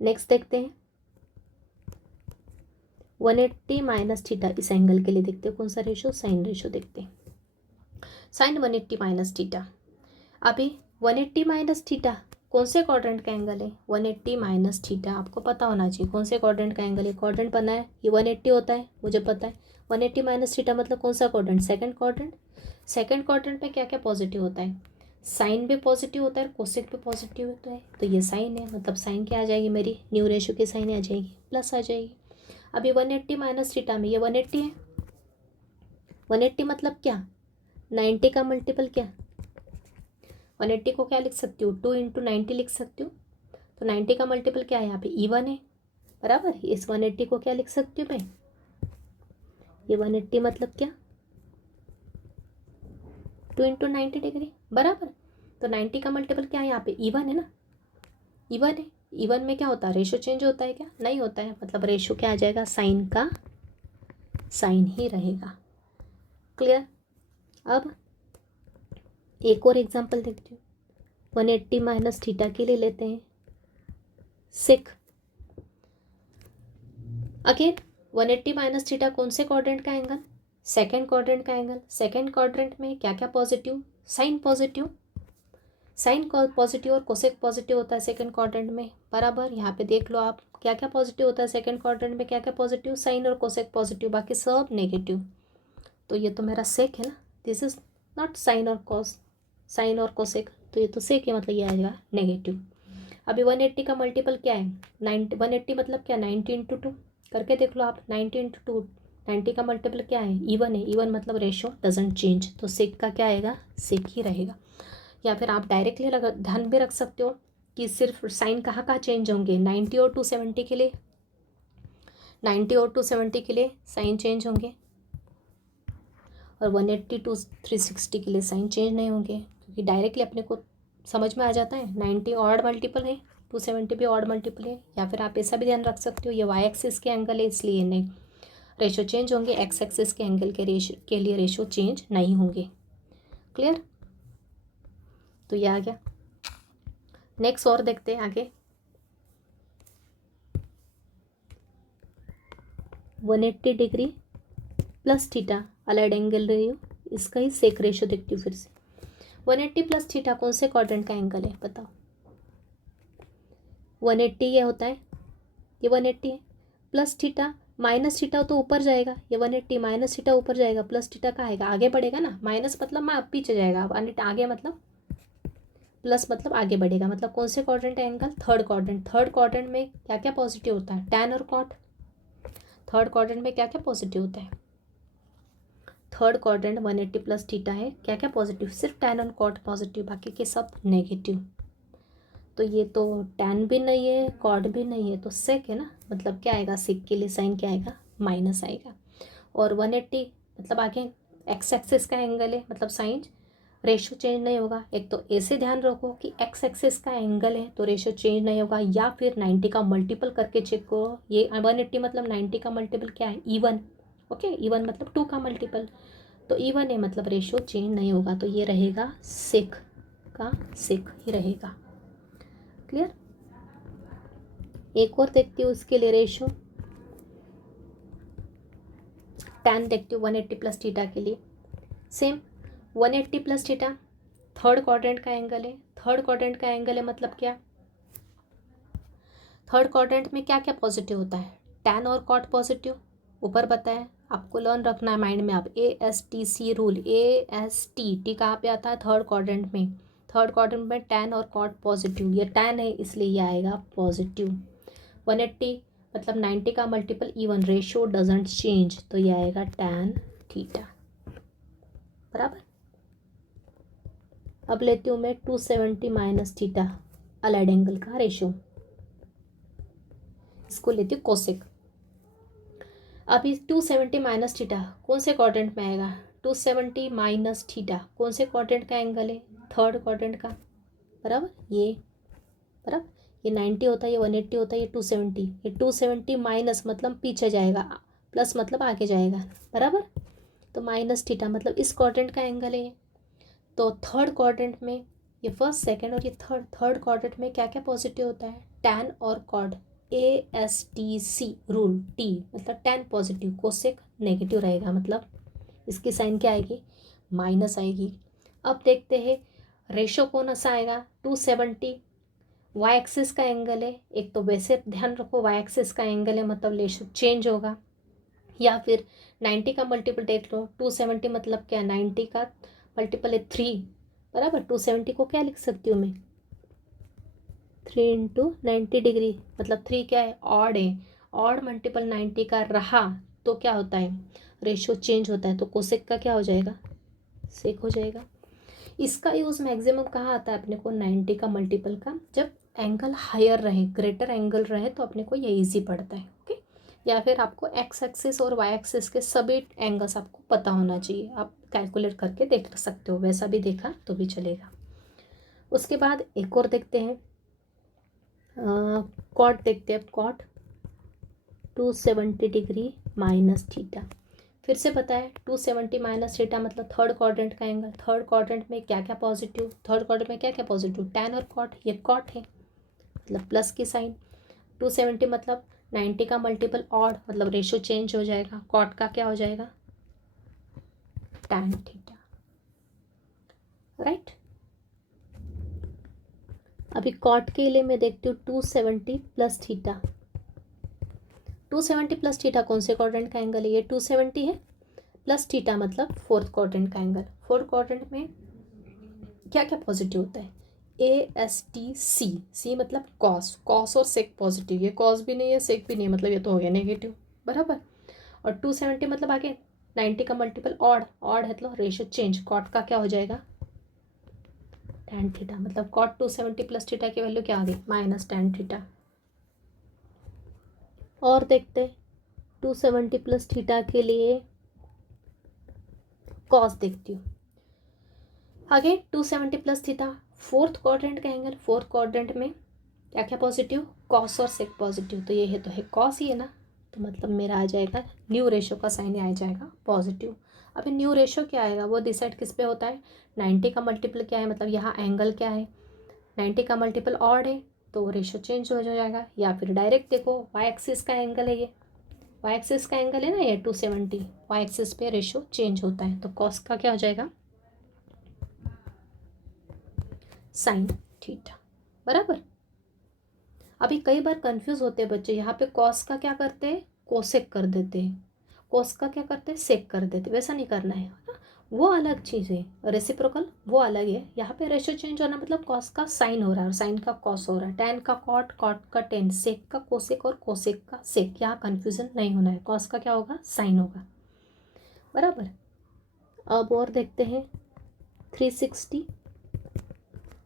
नेक्स्ट देखते हैं 180 माइनस थीटा, इस एंगल के लिए देखते हैं कौन सा रेशो, साइन रेशो देखते हैं। Sine 180 minus theta. अभी 180 माइनस थीटा कौन से क्वाड्रेंट का एंगल है, 180 माइनस थीटा आपको पता होना चाहिए कौन से क्वाड्रेंट का एंगल है। क्वाड्रेंट बना है, ये 180 होता है, मुझे पता है। 180 माइनस थीटा मतलब कौन सा quadrant, second quadrant. Second quadrant में क्या क्या पॉजिटिव होता है, साइन भी पॉजिटिव होता है, कोसेक भी पॉजिटिव होता है। तो ये साइन है, मतलब साइन क्या आ जाएगी मेरी, न्यू रेशो की साइन आ जाएगी, प्लस आ जाएगी। अभी 180 माइनस थीटा में ये 180 है। 180 मतलब क्या, 90 का मल्टीपल क्या, 180 को क्या लिख सकती हूँ, 2 इंटू 90 लिख सकती हूँ। तो 90 का मल्टीपल क्या है, यहाँ पे इवन है, बराबर। इस 180 को क्या लिख सकती हूँ मैं, ये 180 मतलब क्या, 2 इंटू 90 डिग्री, बराबर। तो 90 का मल्टीपल क्या है, यहाँ पे इवन है ना, इवन है। इवन में क्या होता है, रेशो चेंज होता है क्या, नहीं होता है, मतलब रेशो क्या आ जाएगा, साइन का साइन ही रहेगा। क्लियर। अब एक और एग्जांपल देखते हैं, 180 माइनस थीटा के लिए लेते हैं सेक। अगेन 180 माइनस थीटा कौन से क्वाड्रेंट का एंगल, सेकंड क्वाड्रेंट का एंगल। सेकंड क्वाड्रेंट में क्या क्या positive, sine positive, sine positive और कोसेक पॉजिटिव होता है सेकंड क्वाड्रेंट में, बराबर। यहाँ पे देख लो आप क्या क्या पॉजिटिव होता है सेकंड क्वाड्रेंट में, क्या क्या पॉजिटिव, साइन और कोसेक पॉजिटिव, बाकी सब नेगेटिव। तो ये तो मेरा सेक है ना, दिस इज नॉट साइन और कॉस, साइन और कोसेक, तो ये तो सेक है, मतलब ये आएगा नेगेटिव। अभी 180 का मल्टीपल क्या है, 180 मतलब क्या, 90 इंटू 2 करके देख लो आप, 90 इंटू 2, 90 का मल्टीपल क्या है, इवन है। इवन मतलब रेशो डजेंट चेंज, तो सेक का क्या आएगा, सेक ही रहेगा। या फिर आप डायरेक्टली ध्यान भी रख सकते हो कि सिर्फ साइन कहाँ कहाँ चेंज होंगे, 90 और 270 के लिए, 90 और 270 के लिए साइन चेंज होंगे, और 180 टू 360 के लिए साइन चेंज नहीं होंगे, क्योंकि डायरेक्टली अपने को समझ में आ जाता है 90 ऑड मल्टीपल है, 270 भी ऑड मल्टीपल है। या फिर आप ऐसा भी ध्यान रख सकते हो ये वाई एक्सिस के एंगल है, इसलिए नहीं रेशो चेंज होंगे, एक्स एक्सिस के एंगल के लिए रेशो चेंज नहीं होंगे। क्लियर। तो ये आ गया। नेक्स्ट और देखते हैं आगे, 180 degree plus theta allied angle रही हो, इसका ही सेक रेशो देखती हूँ फिर से। 180 प्लस थीटा कौन से क्वाड्रेंट का एंगल है बताओ, 180 ये होता है, ये 180 है, प्लस थीटा माइनस थीटा तो ऊपर जाएगा, ये 180 माइनस थीटा ऊपर जाएगा, प्लस थीटा का आएगा, आगे बढ़ेगा ना, माइनस मतलब मैं अब पीछे जाएगा, अब आगे मतलब प्लस मतलब आगे बढ़ेगा, मतलब कौन से क्वाड्रेंट है angle, third quadrant. Third quadrant में क्या क्या पॉजिटिव होता है, टैन और कॉट। थर्ड क्वाड्रेंट में क्या क्या पॉजिटिव होता है, थर्ड क्वाड्रेंट 180 प्लस थीटा है, क्या क्या पॉजिटिव, सिर्फ टैन और कॉट पॉजिटिव, बाकी के सब नेगेटिव। तो ये तो टैन भी नहीं है, कॉट भी नहीं है, तो सेक है ना, मतलब क्या आएगा, सेक के लिए साइन क्या आएगा, माइनस आएगा। और 180 मतलब आगे एक्स एक्सिस का एंगल है, मतलब साइन रेशो चेंज नहीं होगा। एक तो ऐसे ध्यान रखो कि एक्स एक्सिस का एंगल है तो रेशो चेंज नहीं होगा, या फिर 90 का मल्टीपल करके चेक करो। ये 180 मतलब 90 का मल्टीपल क्या है, इवन। ओके, इवन मतलब 2 का मल्टीपल, तो इवन है मतलब रेशो चेंज नहीं होगा, तो ये रहेगा सेक का सेक ही रहेगा। क्लियर। एक और देखती हूँ उसके लिए रेशो, टैन देखती हूँ 180 प्लस थीटा के लिए। Same 180 plus theta third quadrant का एंगल है, थर्ड क्वाड्रेंट का एंगल है मतलब क्या, थर्ड क्वाड्रेंट में क्या क्या पॉजिटिव होता है, टैन और कॉट पॉजिटिव, ऊपर बताया आपको, लर्न रखना है माइंड में। आप ASTC रूल, AST कहाँ पे आता है, थर्ड क्वाड्रेंट में। थर्ड क्वाड्रेंट में टैन और कॉट पॉजिटिव, ये टैन है इसलिए ये आएगा पॉजिटिव। 180 मतलब 90 का multiple even, ratio doesn't change, तो ये आएगा टैन थीटा, बराबर। अब लेती हूँ मैं 270 माइनस थीटा अलाइड एंगल का रेशो, इसको लेती हूँ कोसेक। अभी 270 माइनस थीटा कौन से क्वाड्रेंट में आएगा, 270 माइनस थीटा कौन से क्वाड्रेंट का एंगल है, थर्ड क्वाड्रेंट का। बराबर, ये बराबर, ये 90 होता है, ये 180 होता है, ये 270, ये 270 माइनस मतलब पीछे जाएगा, प्लस मतलब आगे जाएगा, बराबर। तो माइनस थीटा मतलब इस क्वाड्रेंट का एंगल है ये। तो थर्ड क्वाड्रेंट में ये फर्स्ट सेकंड और ये थर्ड क्वाड्रेंट में क्या क्या पॉजिटिव होता है, टैन और कॉड, ASTC रूल, टी मतलब टैन पॉजिटिव, कोसेक नेगेटिव रहेगा, मतलब इसकी साइन क्या आएगी, माइनस आएगी। अब देखते हैं रेशो कौन सा आएगा, 270, वाई एक्सिस का एंगल है, एक तो वैसे ध्यान रखो वाई एक्सिस का एंगल है मतलब रेशो चेंज होगा, या फिर 90 का मल्टीपल देख लो, 270 मतलब क्या, 90 का मल्टीपल है 3, बराबर। 270 को क्या लिख सकती हूँ मैं, 3 इंटू 90 डिग्री, मतलब 3 क्या है, ऑड है, ऑड मल्टीपल 90 का रहा तो क्या होता है, रेशो चेंज होता है, तो कोसेक का क्या हो जाएगा, सेक हो जाएगा। इसका यूज़ मैक्सिमम कहाँ आता है अपने को, 90 का मल्टीपल का, जब एंगल हायर रहे, ग्रेटर एंगल रहे तो अपने को ये ईजी पड़ता है, ओके। या फिर आपको एक्स एक्सिस और वाई एक्सिस के सभी एंगल्स आपको पता होना चाहिए, आप कैलकुलेट करके देख सकते हो, वैसा भी देखा तो भी चलेगा। उसके बाद एक और देखते हैं, कॉट देखते हैं, कॉट 270 डिग्री माइनस थीटा। फिर से पता है 270 माइनस थीटा मतलब थर्ड क्वाड्रेंट का एंगल, थर्ड क्वाड्रेंट में क्या क्या पॉजिटिव, थर्ड क्वाड्रेंट में क्या क्या पॉजिटिव, टैन और कॉट, ये कॉट है मतलब प्लस की साइन, 270 मतलब 90 का मल्टीपल ऑड मतलब रेशो चेंज हो जाएगा, कॉट का क्या हो जाएगा, टैन थीटा, राइट। अभी कॉट के लिए मैं देखती हूँ 270 प्लस थीटा, 270 प्लस थीटा कौन से क्वाड्रेंट का एंगल है, ये 270 है, प्लस थीटा मतलब फोर्थ क्वाड्रेंट का एंगल, फोर्थ क्वाड्रेंट में क्या क्या पॉजिटिव होता है, ASTC, सी मतलब कॉस, कॉस और सेक पॉजिटिव, ये कॉस भी नहीं है सेक भी नहीं है मतलब ये तो हो गया नेगेटिव, बराबर। और 270 मतलब आगे 90 का मल्टीपल ऑड, ऑड है तो रेशो चेंज, कॉट का क्या हो जाएगा, टैन थीटा, मतलब कॉट 270 प्लस थीटा की वैल्यू क्या आ गई, माइनस टैन थीटा। और देखते 270 प्लस थीटा के लिए कॉस देखती हूँ, आगे 270 प्लस थीटा, फोर्थ क्वाड्रेंट का एंगल, फोर्थ क्वाड्रेंट में क्या क्या पॉजिटिव, कॉस और सेक पॉजिटिव, तो ये है तो है कॉस ही है ना, तो मतलब मेरा आ जाएगा न्यू रेशो का साइन आ जाएगा पॉजिटिव। अभी न्यू रेशो क्या आएगा वो डिसाइड किस पे होता है, 90 का मल्टीपल क्या है, मतलब यहाँ एंगल क्या है, 90 का मल्टीपल ऑड है तो रेशो चेंज हो जाएगा, या फिर डायरेक्ट देखो वाई एक्सिस का एंगल है, ये वाई एक्सिस का एंगल है ना ये 270, वाई एक्सिस पे रेशो चेंज होता है तो कॉस का क्या हो जाएगा, साइन थीटा, बराबर। अभी कई बार कंफ्यूज होते हैं बच्चे, यहाँ पे कॉस का क्या करते हैं, कोसेक कर देते हैं, कॉस का क्या करते हैं, सेक कर देते हैं, वैसा नहीं करना है ना, वो अलग चीज़ है, रेसिप्रोकल वो अलग है। यहाँ पे रेशो चेंज होना मतलब कॉस का साइन हो रहा है और साइन का कॉस हो रहा है, टैन का कॉट, कॉट का टेन, सेक का कोसेक और कोसेक का सेक, यहाँ कन्फ्यूजन नहीं होना है, कॉस का क्या होगा, साइन होगा, बराबर। अब और देखते हैं 360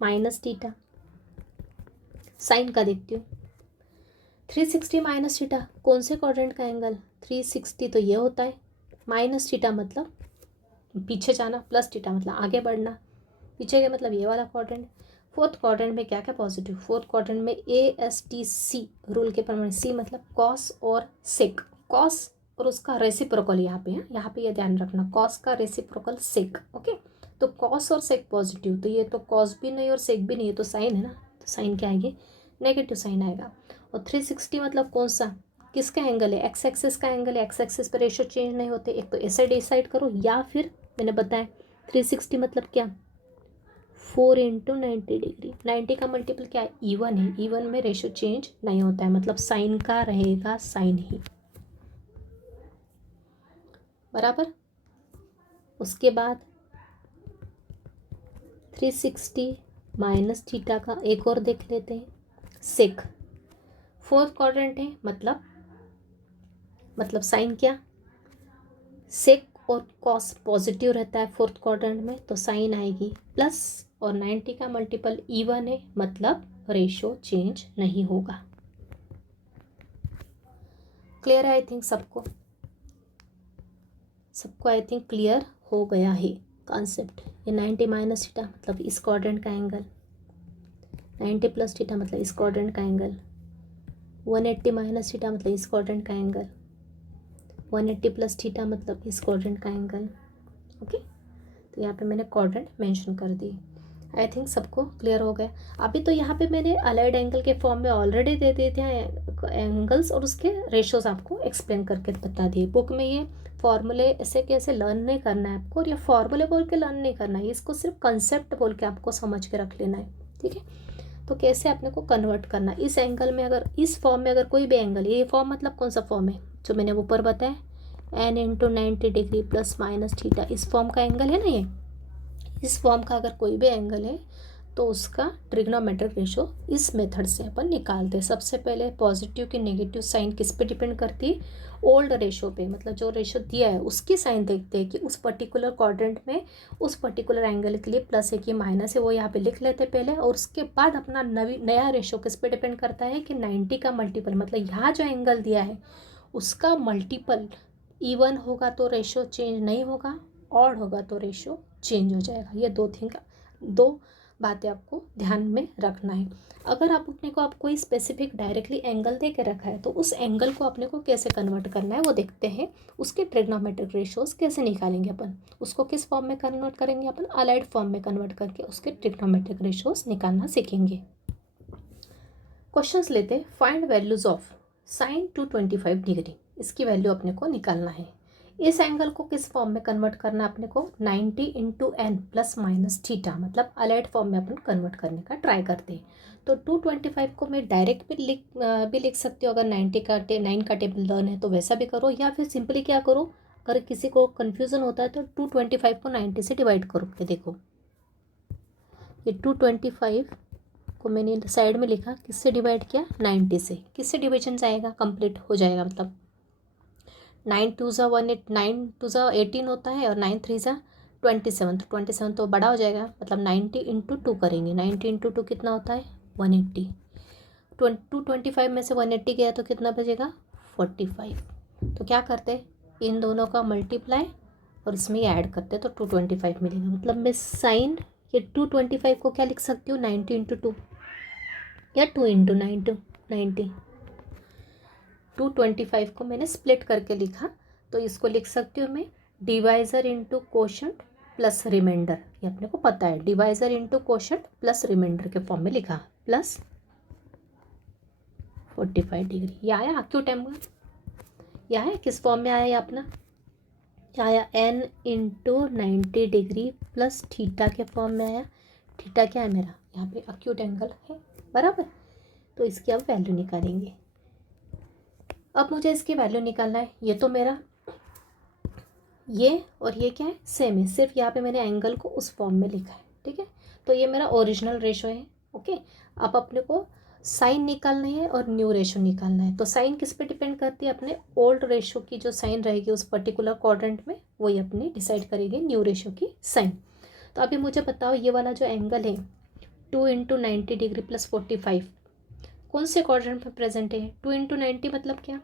माइनस थीटा, साइन का देखती हूँ, 360 माइनस थीटा कौन से क्वाड्रेंट का एंगल, 360 तो ये होता है, माइनस थीटा मतलब पीछे जाना, प्लस थीटा मतलब आगे बढ़ना, पीछे गया मतलब ये वाला क्वाड्रेंट। फोर्थ क्वाड्रेंट में क्या क्या पॉजिटिव, फोर्थ क्वाड्रेंट में ASTC रूल के प्रमाण, सी मतलब कॉस और सेक, कॉस और उसका रेसिप्रोकल यहाँ पे है, यहाँ पे ये ध्यान रखना, कॉस का रेसिप्रोकल सेक, ओके। तो कॉस और सेक पॉजिटिव, तो ये तो कॉस भी नहीं और सेक भी नहीं, है तो साइन है ना, तो साइन क्या आएगी, नेगेटिव साइन आएगा। और 360 मतलब कौन सा, किसका एंगल है, एक्स एक्सिस का एंगल है, एक्स एक्सिस पर रेशो चेंज नहीं होते, एक तो ऐसे डिसाइड करो या फिर मैंने बताया 360 मतलब क्या, 4 इंटू 90 डिग्री, 90 का मल्टीपल क्या है, इवन है, इवन में रेशो चेंज नहीं होता है मतलब साइन का रहेगा साइन ही, बराबर। उसके बाद 360 माइनस थीटा का एक और देख लेते हैं, सेक, फोर्थ क्वाड्रेंट है मतलब साइन क्या, सेक और कॉस पॉजिटिव रहता है फोर्थ क्वाड्रेंट में तो साइन आएगी प्लस, और 90 का मल्टीपल इवन है मतलब रेशो चेंज नहीं होगा। क्लियर है आई थिंक सबको, आई थिंक क्लियर हो गया है कॉन्सेप्ट। ये 90 माइनस थीटा मतलब इस क्वाड्रेंट का एंगल, 90 प्लस थीटा मतलब इस क्वाड्रेंट का एंगल, 180 माइनस थीटा मतलब इस क्वाड्रेंट का एंगल, 180 प्लस थीटा मतलब इस क्वाड्रेंट का एंगल। ओके, तो यहाँ पे मैंने क्वाड्रेंट मेंशन कर दी। आई थिंक सबको क्लियर हो गया। अभी तो यहाँ पे मैंने अलाइड एंगल के फॉर्म में ऑलरेडी दे दिए थे एंगल्स और उसके रेशोज आपको एक्सप्लेन करके बता दिए। बुक में ये फॉर्मूले ऐसे कैसे लर्न नहीं करना है आपको, और ये फॉर्मूले बोल के लर्न नहीं करना है, इसको सिर्फ कंसेप्ट बोल के आपको समझ के रख लेना है। ठीक है, तो कैसे अपने को कन्वर्ट करना इस एंगल में, अगर इस फॉर्म में अगर कोई भी एंगल, ये फॉर्म मतलब कौन सा फॉर्म है जो मैंने ऊपर बताया, n into 90 degree plus minus theta, इस फॉर्म का एंगल है ना ये। इस फॉर्म का अगर कोई भी एंगल है तो उसका ट्रिग्नोमेट्रिक रेशो इस मेथड से अपन निकालते हैं। सबसे पहले पॉजिटिव की नेगेटिव साइन किस पे डिपेंड करती है, ओल्ड रेशो पे, मतलब जो रेशो दिया है उसकी साइन देखते हैं कि उस पर्टिकुलर क्वाड्रेंट में उस पर्टिकुलर एंगल के लिए प्लस है कि माइनस है, वो यहाँ पे लिख लेते पहले। और उसके बाद अपना नया रेशो किस पे डिपेंड करता है कि 90 का मल्टीपल, मतलब यहाँ जो एंगल दिया है उसका मल्टीपल इवन होगा तो रेशो चेंज नहीं होगा, ऑड होगा तो रेशो चेंज हो जाएगा। ये दो बातें आपको ध्यान में रखना है। अगर आप अपने को आप कोई स्पेसिफिक डायरेक्टली एंगल दे के रखा है तो उस एंगल को अपने को कैसे कन्वर्ट करना है वो देखते हैं। उसके ट्रिग्नोमेट्रिक रेशोज कैसे निकालेंगे अपन, उसको किस फॉर्म में कन्वर्ट करेंगे अपन, अलाइड फॉर्म में कन्वर्ट करके उसके ट्रिग्नोमेट्रिक रेशोज निकालना सीखेंगे। क्वेश्चंस लेते, find values of sine 225 degree, इसकी वैल्यू अपने को निकालना है। इस एंगल को किस फॉर्म में कन्वर्ट करना अपने को, 90 into n plus minus theta, मतलब अलाइड फॉर्म में अपन कन्वर्ट करने का ट्राई करते हैं। तो 225 को मैं डायरेक्ट भी लिख सकती हूँ, अगर 9 का टेबल लर्न है तो वैसा भी करो, या फिर सिंपली क्या करो, अगर किसी को कन्फ्यूज़न होता है तो 225 को 90 से डिवाइड करो। के देखो ये 225 को मैंने साइड में लिखा, किससे डिवाइड किया, 90 से। किससे डिविजन जाएगा, कंप्लीट हो जाएगा, मतलब 9 2 ज़ा 1 8 9 2 ज़ा 18 होता है और 9 3 ज़ा 27, तो 27 तो बड़ा हो जाएगा, मतलब 90 इंटू 2 करेंगे। 90 इंटू 2 कितना होता है, 180। 225 में से 180 गया तो कितना बचेगा, 45। तो क्या करते हैं, इन दोनों का मल्टीप्लाई और इसमें ऐड करते हैं तो 225 मिलेगा। मतलब मैं साइन ये 225 को क्या लिख सकती हूँ, 90 इंटू 2 या 2 इंटू 90। 225 को मैंने स्प्लिट करके लिखा, तो इसको लिख सकती हूँ मैं divisor into quotient plus remainder. ये अपने को पता है, divisor into quotient plus remainder के फॉर्म में लिखा, प्लस 45 डिग्री। ये आया एक्यूट एंगल, यह है किस फॉर्म में आया, ये अपना क्या आया, n into 90 degree plus theta के फॉर्म में आया। थीटा क्या है मेरा, यहाँ पे एक्यूट एंगल है, बराबर। तो इसकी अब वैल्यू निकालेंगे। अब मुझे इसकी वैल्यू निकालना है। ये तो मेरा ये और ये क्या है, सेम है, सिर्फ यहाँ पे मैंने एंगल को उस फॉर्म में लिखा है। ठीक है, तो ये मेरा ओरिजिनल रेशो है। ओके, अब अपने को साइन निकालना है और न्यू रेशो निकालना है। तो साइन किस पे डिपेंड करती है, अपने ओल्ड रेशो की जो साइन रहेगी उस पर्टिकुलर क्वाड्रेंट में, वही अपनी डिसाइड करेगी न्यू रेशो की साइन। तो अभी मुझे बताओ, ये वाला जो एंगल है 2 इंटू 90 डिग्री प्लस 45 कौन से क्वाड्रेंट में प्रेजेंट है। 2 इंटू 90 मतलब क्या,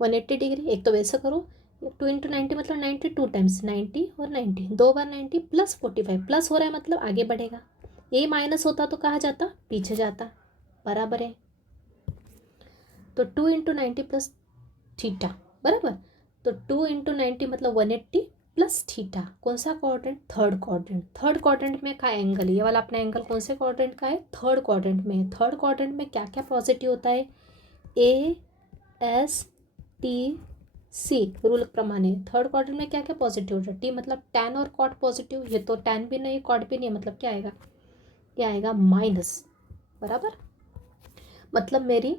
180 डिग्री। एक तो वैसा करो, 2 इंटू 90 मतलब 90 2 टाइम्स, 90 और 90 दो बार 90 प्लस 45, प्लस हो रहा है मतलब आगे बढ़ेगा। ये माइनस होता तो कहाँ जाता, पीछे जाता, बराबर है। तो 2 इंटू 90 प्लस थीटा, बराबर। तो 2 इंटू 90 मतलब 180 प्लस थीटा, कौन सा quadrant, third quadrant. Third quadrant में का एंगल, ये वाला अपना एंगल कौन से क्वाड्रेंट का है, थर्ड क्वाड्रेंट में। थर्ड क्वाड्रेंट में क्या क्या पॉजिटिव होता है, A S T C rule प्रमाणे थर्ड क्वाड्रेंट में क्या क्या पॉजिटिव होता है, टी मतलब टैन और कॉट पॉजिटिव। ये तो टैन भी नहीं कॉट भी नहीं, मतलब क्या आएगा, क्या आएगा, माइनस, बराबर। मतलब मेरी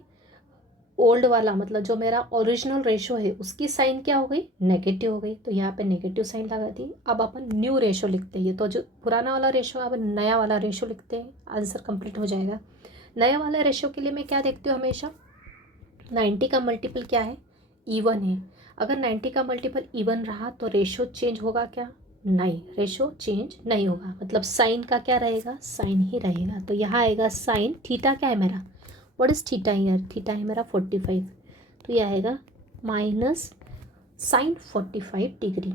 ओल्ड वाला, मतलब जो मेरा ओरिजिनल रेशो है उसकी साइन क्या हो गई, नेगेटिव हो गई, तो यहाँ पे नेगेटिव साइन लगा दी। अब अपन न्यू रेशो लिखते हैं, तो जो पुराना वाला रेशो अब नया वाला रेशो लिखते हैं, आंसर कंप्लीट हो जाएगा। नया वाला रेशो के लिए मैं क्या देखती हूँ हमेशा, 90 का मल्टीपल क्या है, इवन है। अगर 90 का मल्टीपल इवन रहा तो रेशो चेंज होगा क्या, नहीं, रेशो चेंज नहीं होगा, मतलब साइन का क्या रहेगा, साइन ही रहेगा। तो यहाँ आएगा साइन, थीटा क्या है मेरा, what is theta here, theta है मेरा 45, तो ये आएगा माइनस साइन 45 डिग्री।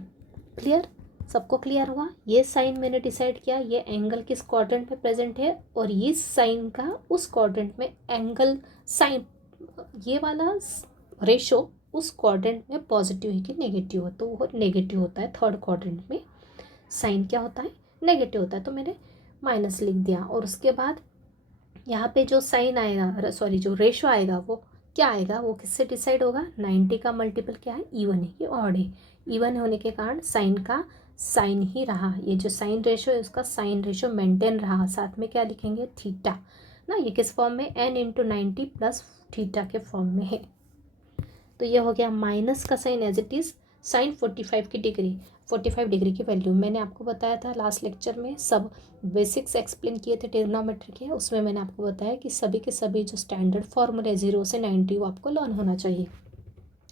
क्लियर, सबको क्लियर हुआ? ये साइन मैंने डिसाइड किया, ये एंगल किस क्वाड्रेंट में प्रेजेंट है और इस साइन का उस क्वाड्रेंट में एंगल साइन, ये वाला रेशो उस क्वाड्रेंट में पॉजिटिव है कि नेगेटिव है, तो वो नेगेटिव होता है। थर्ड क्वाड्रेंट में साइन क्या होता है? नेगेटिव होता है, तो मैंने माइनस लिख दिया। और उसके बाद यहाँ पे जो साइन आएगा, सॉरी जो रेशो आएगा वो क्या आएगा, वो किससे डिसाइड होगा? 90 का मल्टीपल क्या है? इवन है, ये ऑड है। इवन होने के कारण साइन का साइन ही रहा, ये जो साइन रेशो है उसका साइन रेशो मेंटेन रहा। साथ में क्या लिखेंगे? थीटा ना, ये किस फॉर्म में? n×90 प्लस थीटा के फॉर्म में है। तो ये हो गया माइनस का sine as it is sine 45 की डिग्री, 45 डिग्री की वैल्यू मैंने आपको बताया था लास्ट लेक्चर में, सब बेसिक्स एक्सप्लेन किए थे ट्रिग्नोमेट्री के, उसमें मैंने आपको बताया कि सभी के सभी जो स्टैंडर्ड फॉर्मूले 0 से 90 वो आपको लर्न होना चाहिए।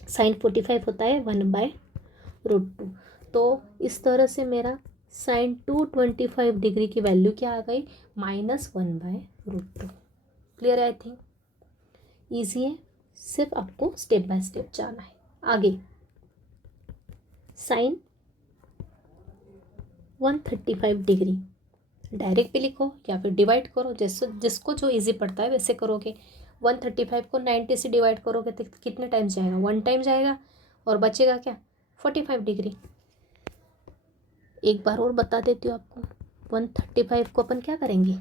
साइन 45 होता है 1/√2। तो इस तरह से मेरा साइन 225 डिग्री की वैल्यू क्या आ गई? -1/√2। क्लियर है? आई थिंक ईजी है, सिर्फ आपको स्टेप बाय स्टेप जाना है। आगे साइन 135 डिग्री, डायरेक्ट भी लिखो या फिर डिवाइड करो, जैसे जिसको जो इजी पड़ता है वैसे करोगे। 135 को 90 से डिवाइड करोगे तो कितने टाइम्स जाएगा? 1 टाइम जाएगा और बचेगा क्या? 45 डिग्री। एक बार और बता देती हूँ आपको, 135 को अपन क्या करेंगे?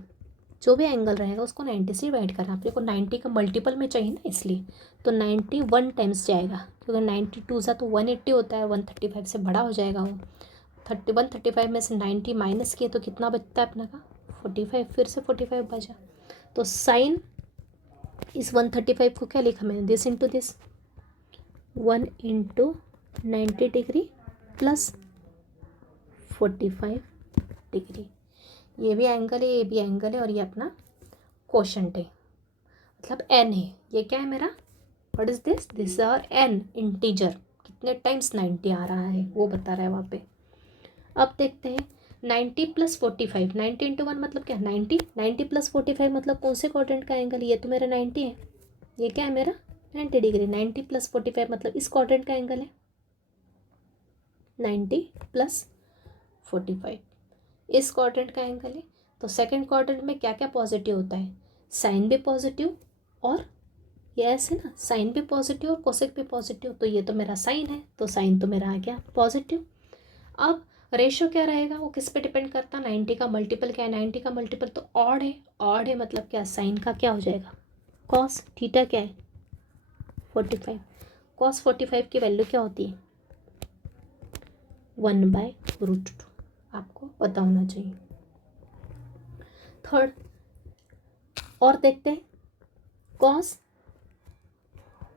जो भी एंगल रहेगा उसको 90 से डिवाइड करना। आप देखो 90 का मल्टीपल में चाहिए ना, इसलिए तो 91 टाइम्स जाएगा, क्योंकि 92 सा तो 180 होता है, 135 से बड़ा हो जाएगा वो। 135 में से 90 माइनस किए तो कितना बचता है अपना का? 45, फिर से 45 बचा। तो साइन इस 135 को क्या लिखा मैंने? This into this, 1/90 degree plus 45 degree. ये भी एंगल है, ये भी एंगल है, और ये अपना कोशेंट है, मतलब n है। ये क्या है मेरा? What is this? This is our n integer. कितने टाइम्स 90 आ रहा है वो बता रहा है वहाँ पे। अब देखते हैं 90 + 45, 90 × 1 मतलब क्या? 90, 90 + 45 मतलब कौन से क्वाड्रेंट का एंगल? ये तो मेरा 90 है, ये क्या है मेरा? 90 डिग्री। 90 + 45 मतलब इस क्वाड्रेंट का एंगल है 90 + 45, इस क्वाड्रेंट का एंगल है। तो सेकंड क्वाड्रेंट में क्या क्या पॉजिटिव होता है? साइन भी पॉजिटिव, और ये ऐसे ना, साइन भी पॉजिटिव और कोसेक भी पॉजिटिव। तो ये तो मेरा साइन है, तो साइन तो मेरा आ गया पॉजिटिव। अब रेशो क्या रहेगा? वो किस पे डिपेंड करता है? 90 का मल्टीपल क्या है? 90 का मल्टीपल तो ऑड है, ऑड है मतलब क्या? साइन का क्या हो जाएगा? कॉस थीटा क्या है? 45। कॉस 45 की वैल्यू क्या होती है? 1/√2, आपको पता होना चाहिए। थर्ड और देखते हैं, कॉस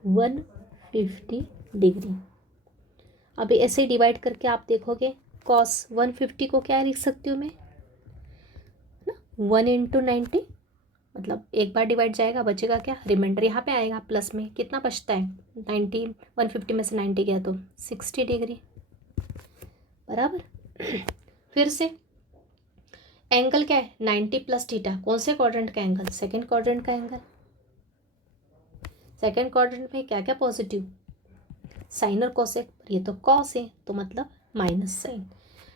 150 डिग्री। अभी ऐसे ही डिवाइड करके आप देखोगे, कॉस 150 को क्या लिख सकती हूँ मैं ना? 1/90, मतलब एक बार डिवाइड जाएगा, बचेगा क्या? रिमाइंडर यहाँ पे आएगा प्लस में। कितना बचता है? 90, 150 में से 90 गया तो 60 डिग्री, बराबर। फिर से एंगल क्या है? 90 + थीटा। कौन से क्वाड्रेंट का एंगल? सेकेंड क्वाड्रेंट का एंगल। सेकेंड क्वाड्रेंट में क्या क्या पॉजिटिव? साइन और कोसेक। ये तो कॉस है, तो मतलब माइनस साइन।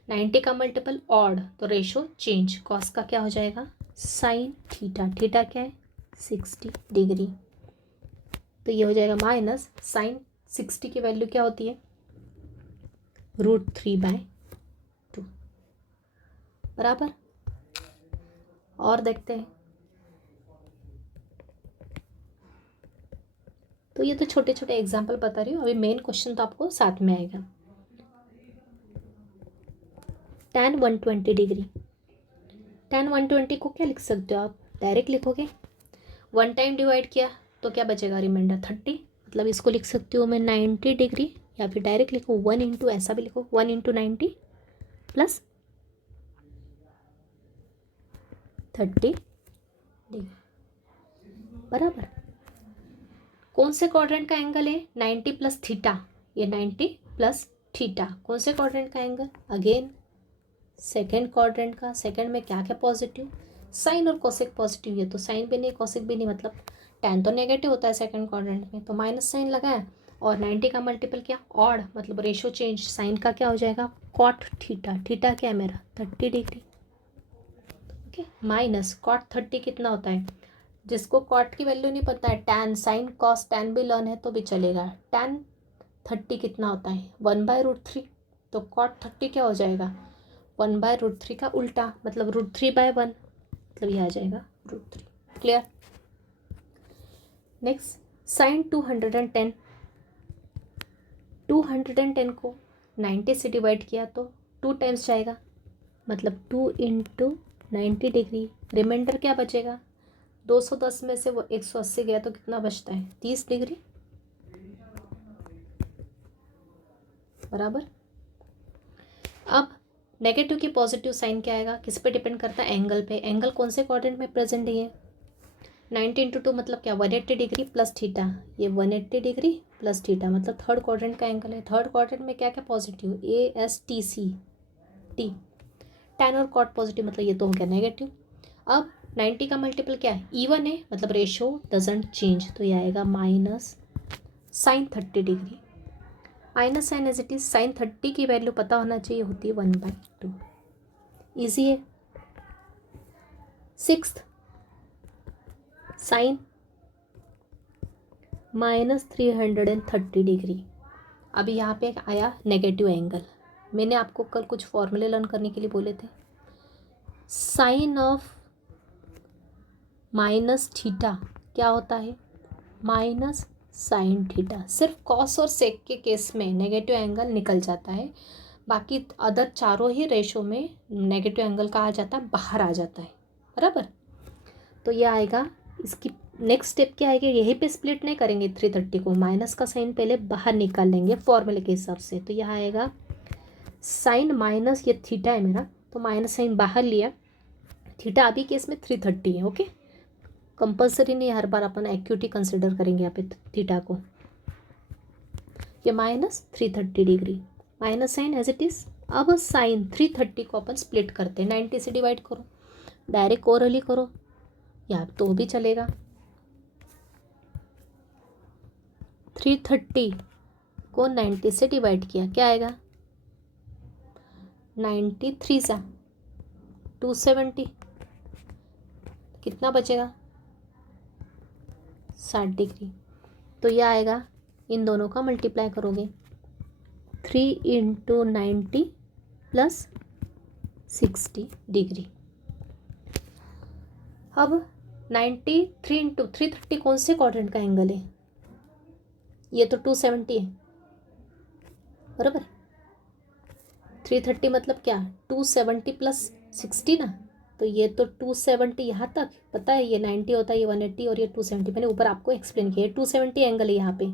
90 का मल्टीपल ऑड, तो रेशो चेंज। कॉस का क्या हो जाएगा? Sine theta. थीटा क्या है? 60 डिग्री। तो ये हो जाएगा माइनस साइन 60 की वैल्यू क्या होती है? √3/2, बराबर। और देखते हैं, तो ये तो छोटे छोटे एग्जाम्पल बता रही हूँ, अभी मेन क्वेश्चन तो आपको साथ में आएगा। tan 120 डिग्री, tan 120 को क्या लिख सकते हो आप? डायरेक्ट लिखोगे, 1 टाइम डिवाइड किया तो क्या बचेगा? रिमाइंडर 30, मतलब इसको लिख सकती हूँ मैं 90 डिग्री, या फिर डायरेक्ट लिखो 1 × ऐसा भी लिखो, 1 × 90 + 30 डिग्री, बराबर। कौन से क्वाड्रेंट का एंगल है? 90 + थीटा। ये 90 + थीटा कौन से क्वाड्रेंट का एंगल? अगेन सेकेंड क्वाड्रेंट का। सेकेंड में क्या क्या पॉजिटिव? साइन और कोसेक पॉजिटिव। ये तो साइन भी नहीं कोसेक भी नहीं, मतलब tan तो नेगेटिव होता है सेकेंड क्वाड्रेंट में, तो माइनस साइन लगाया और 90 का मल्टीपल क्या, ऑड, मतलब रेशो चेंज, साइन का क्या हो जाएगा, कॉट थीटा, थीटा क्या है मेरा 30 डिग्री, ओके, माइनस कॉट 30 कितना होता है, जिसको कॉट की वैल्यू नहीं पता है, टैन, साइन कॉस टैन भी लर्न है तो भी चलेगा, टैन 30 कितना होता है 1/√3, तो कॉट 30 क्या हो जाएगा 1/√3 का उल्टा, मतलब √3/1, मतलब ये आ जाएगा √3, क्लियर। नेक्स्ट साइन 210, 210 को 90 से डिवाइड किया तो 2 टाइम्स जाएगा, मतलब 2 × 90 डिग्री, रिमाइंडर क्या बचेगा, 210 में से वो 180 गया तो कितना बचता है 30 डिग्री, बराबर। अब नेगेटिव की पॉजिटिव साइन क्या आएगा, किस पे डिपेंड करता है, एंगल पे, एंगल कौन से क्वाड्रेंट में प्रेजेंट है, ये 90 × 2 मतलब क्या 180 डिग्री प्लस थीटा, ये 180 डिग्री प्लस थीटा, मतलब थर्ड क्वाड्रेंट का एंगल है, थर्ड क्वाड्रेंट में क्या क्या पॉजिटिव, ASTC टी, टैन और कॉट पॉजिटिव, मतलब ये तो हो गया नेगेटिव। अब 90 का मल्टीपल क्या है, इवन है, मतलब रेशो डजेंट चेंज, तो ये आएगा minus sine 30 degree, minus sine as it is, sine 30 की वैल्यू पता होना चाहिए, होती है 1/2, ईजी है। सिक्स्थ साइन -330 डिग्री, अभी यहाँ पे आया नेगेटिव एंगल, मैंने आपको कल कुछ फॉर्मूले लर्न करने के लिए बोले थे, साइन ऑफ माइनस थीटा क्या होता है, माइनस साइन थीटा, सिर्फ कॉस और सेक के केस में नेगेटिव एंगल निकल जाता है, बाकी अदर चारों ही रेशो में नेगेटिव एंगल का आ जाता है, बाहर आ जाता है, बराबर। तो ये आएगा, इसकी नेक्स्ट स्टेप क्या आएगी, यहीं पे स्प्लिट नहीं करेंगे 330 को, माइनस का साइन पहले बाहर निकाल लेंगे फॉर्मूले के हिसाब से, तो यह आएगा साइन माइनस, ये थीटा है मेरा, तो माइनस साइन बाहर लिया, थीटा अभी केस में 330 है, ओके, कंपल्सरी नहीं, हर बार अपन एक्यूटी कंसिडर करेंगे यहाँ पे थीटा को, ये -330 degree, minus sine as it is. अब साइन 330 को अपन स्प्लिट करते हैं, 90 से डिवाइड करो, डायरेक्ट ओरली करो या तो भी चलेगा, 330 को 90 से डिवाइड किया क्या आएगा, 93 सा 270, कितना बचेगा 60 डिग्री, तो यह आएगा, इन दोनों का मल्टीप्लाई करोगे 3 × 90 + 60 डिग्री। अब 93 × 330 कौन से क्वाड्रेंट का एंगल है, ये तो 270 है, बराबर, 330 मतलब क्या 270 + 60 ना, तो ये तो 270 यहाँ तक पता है, ये 90 होता है, ये 180 और ये 270, मैंने ऊपर आपको एक्सप्लेन किया है, 270 एंगल है यहाँ पे,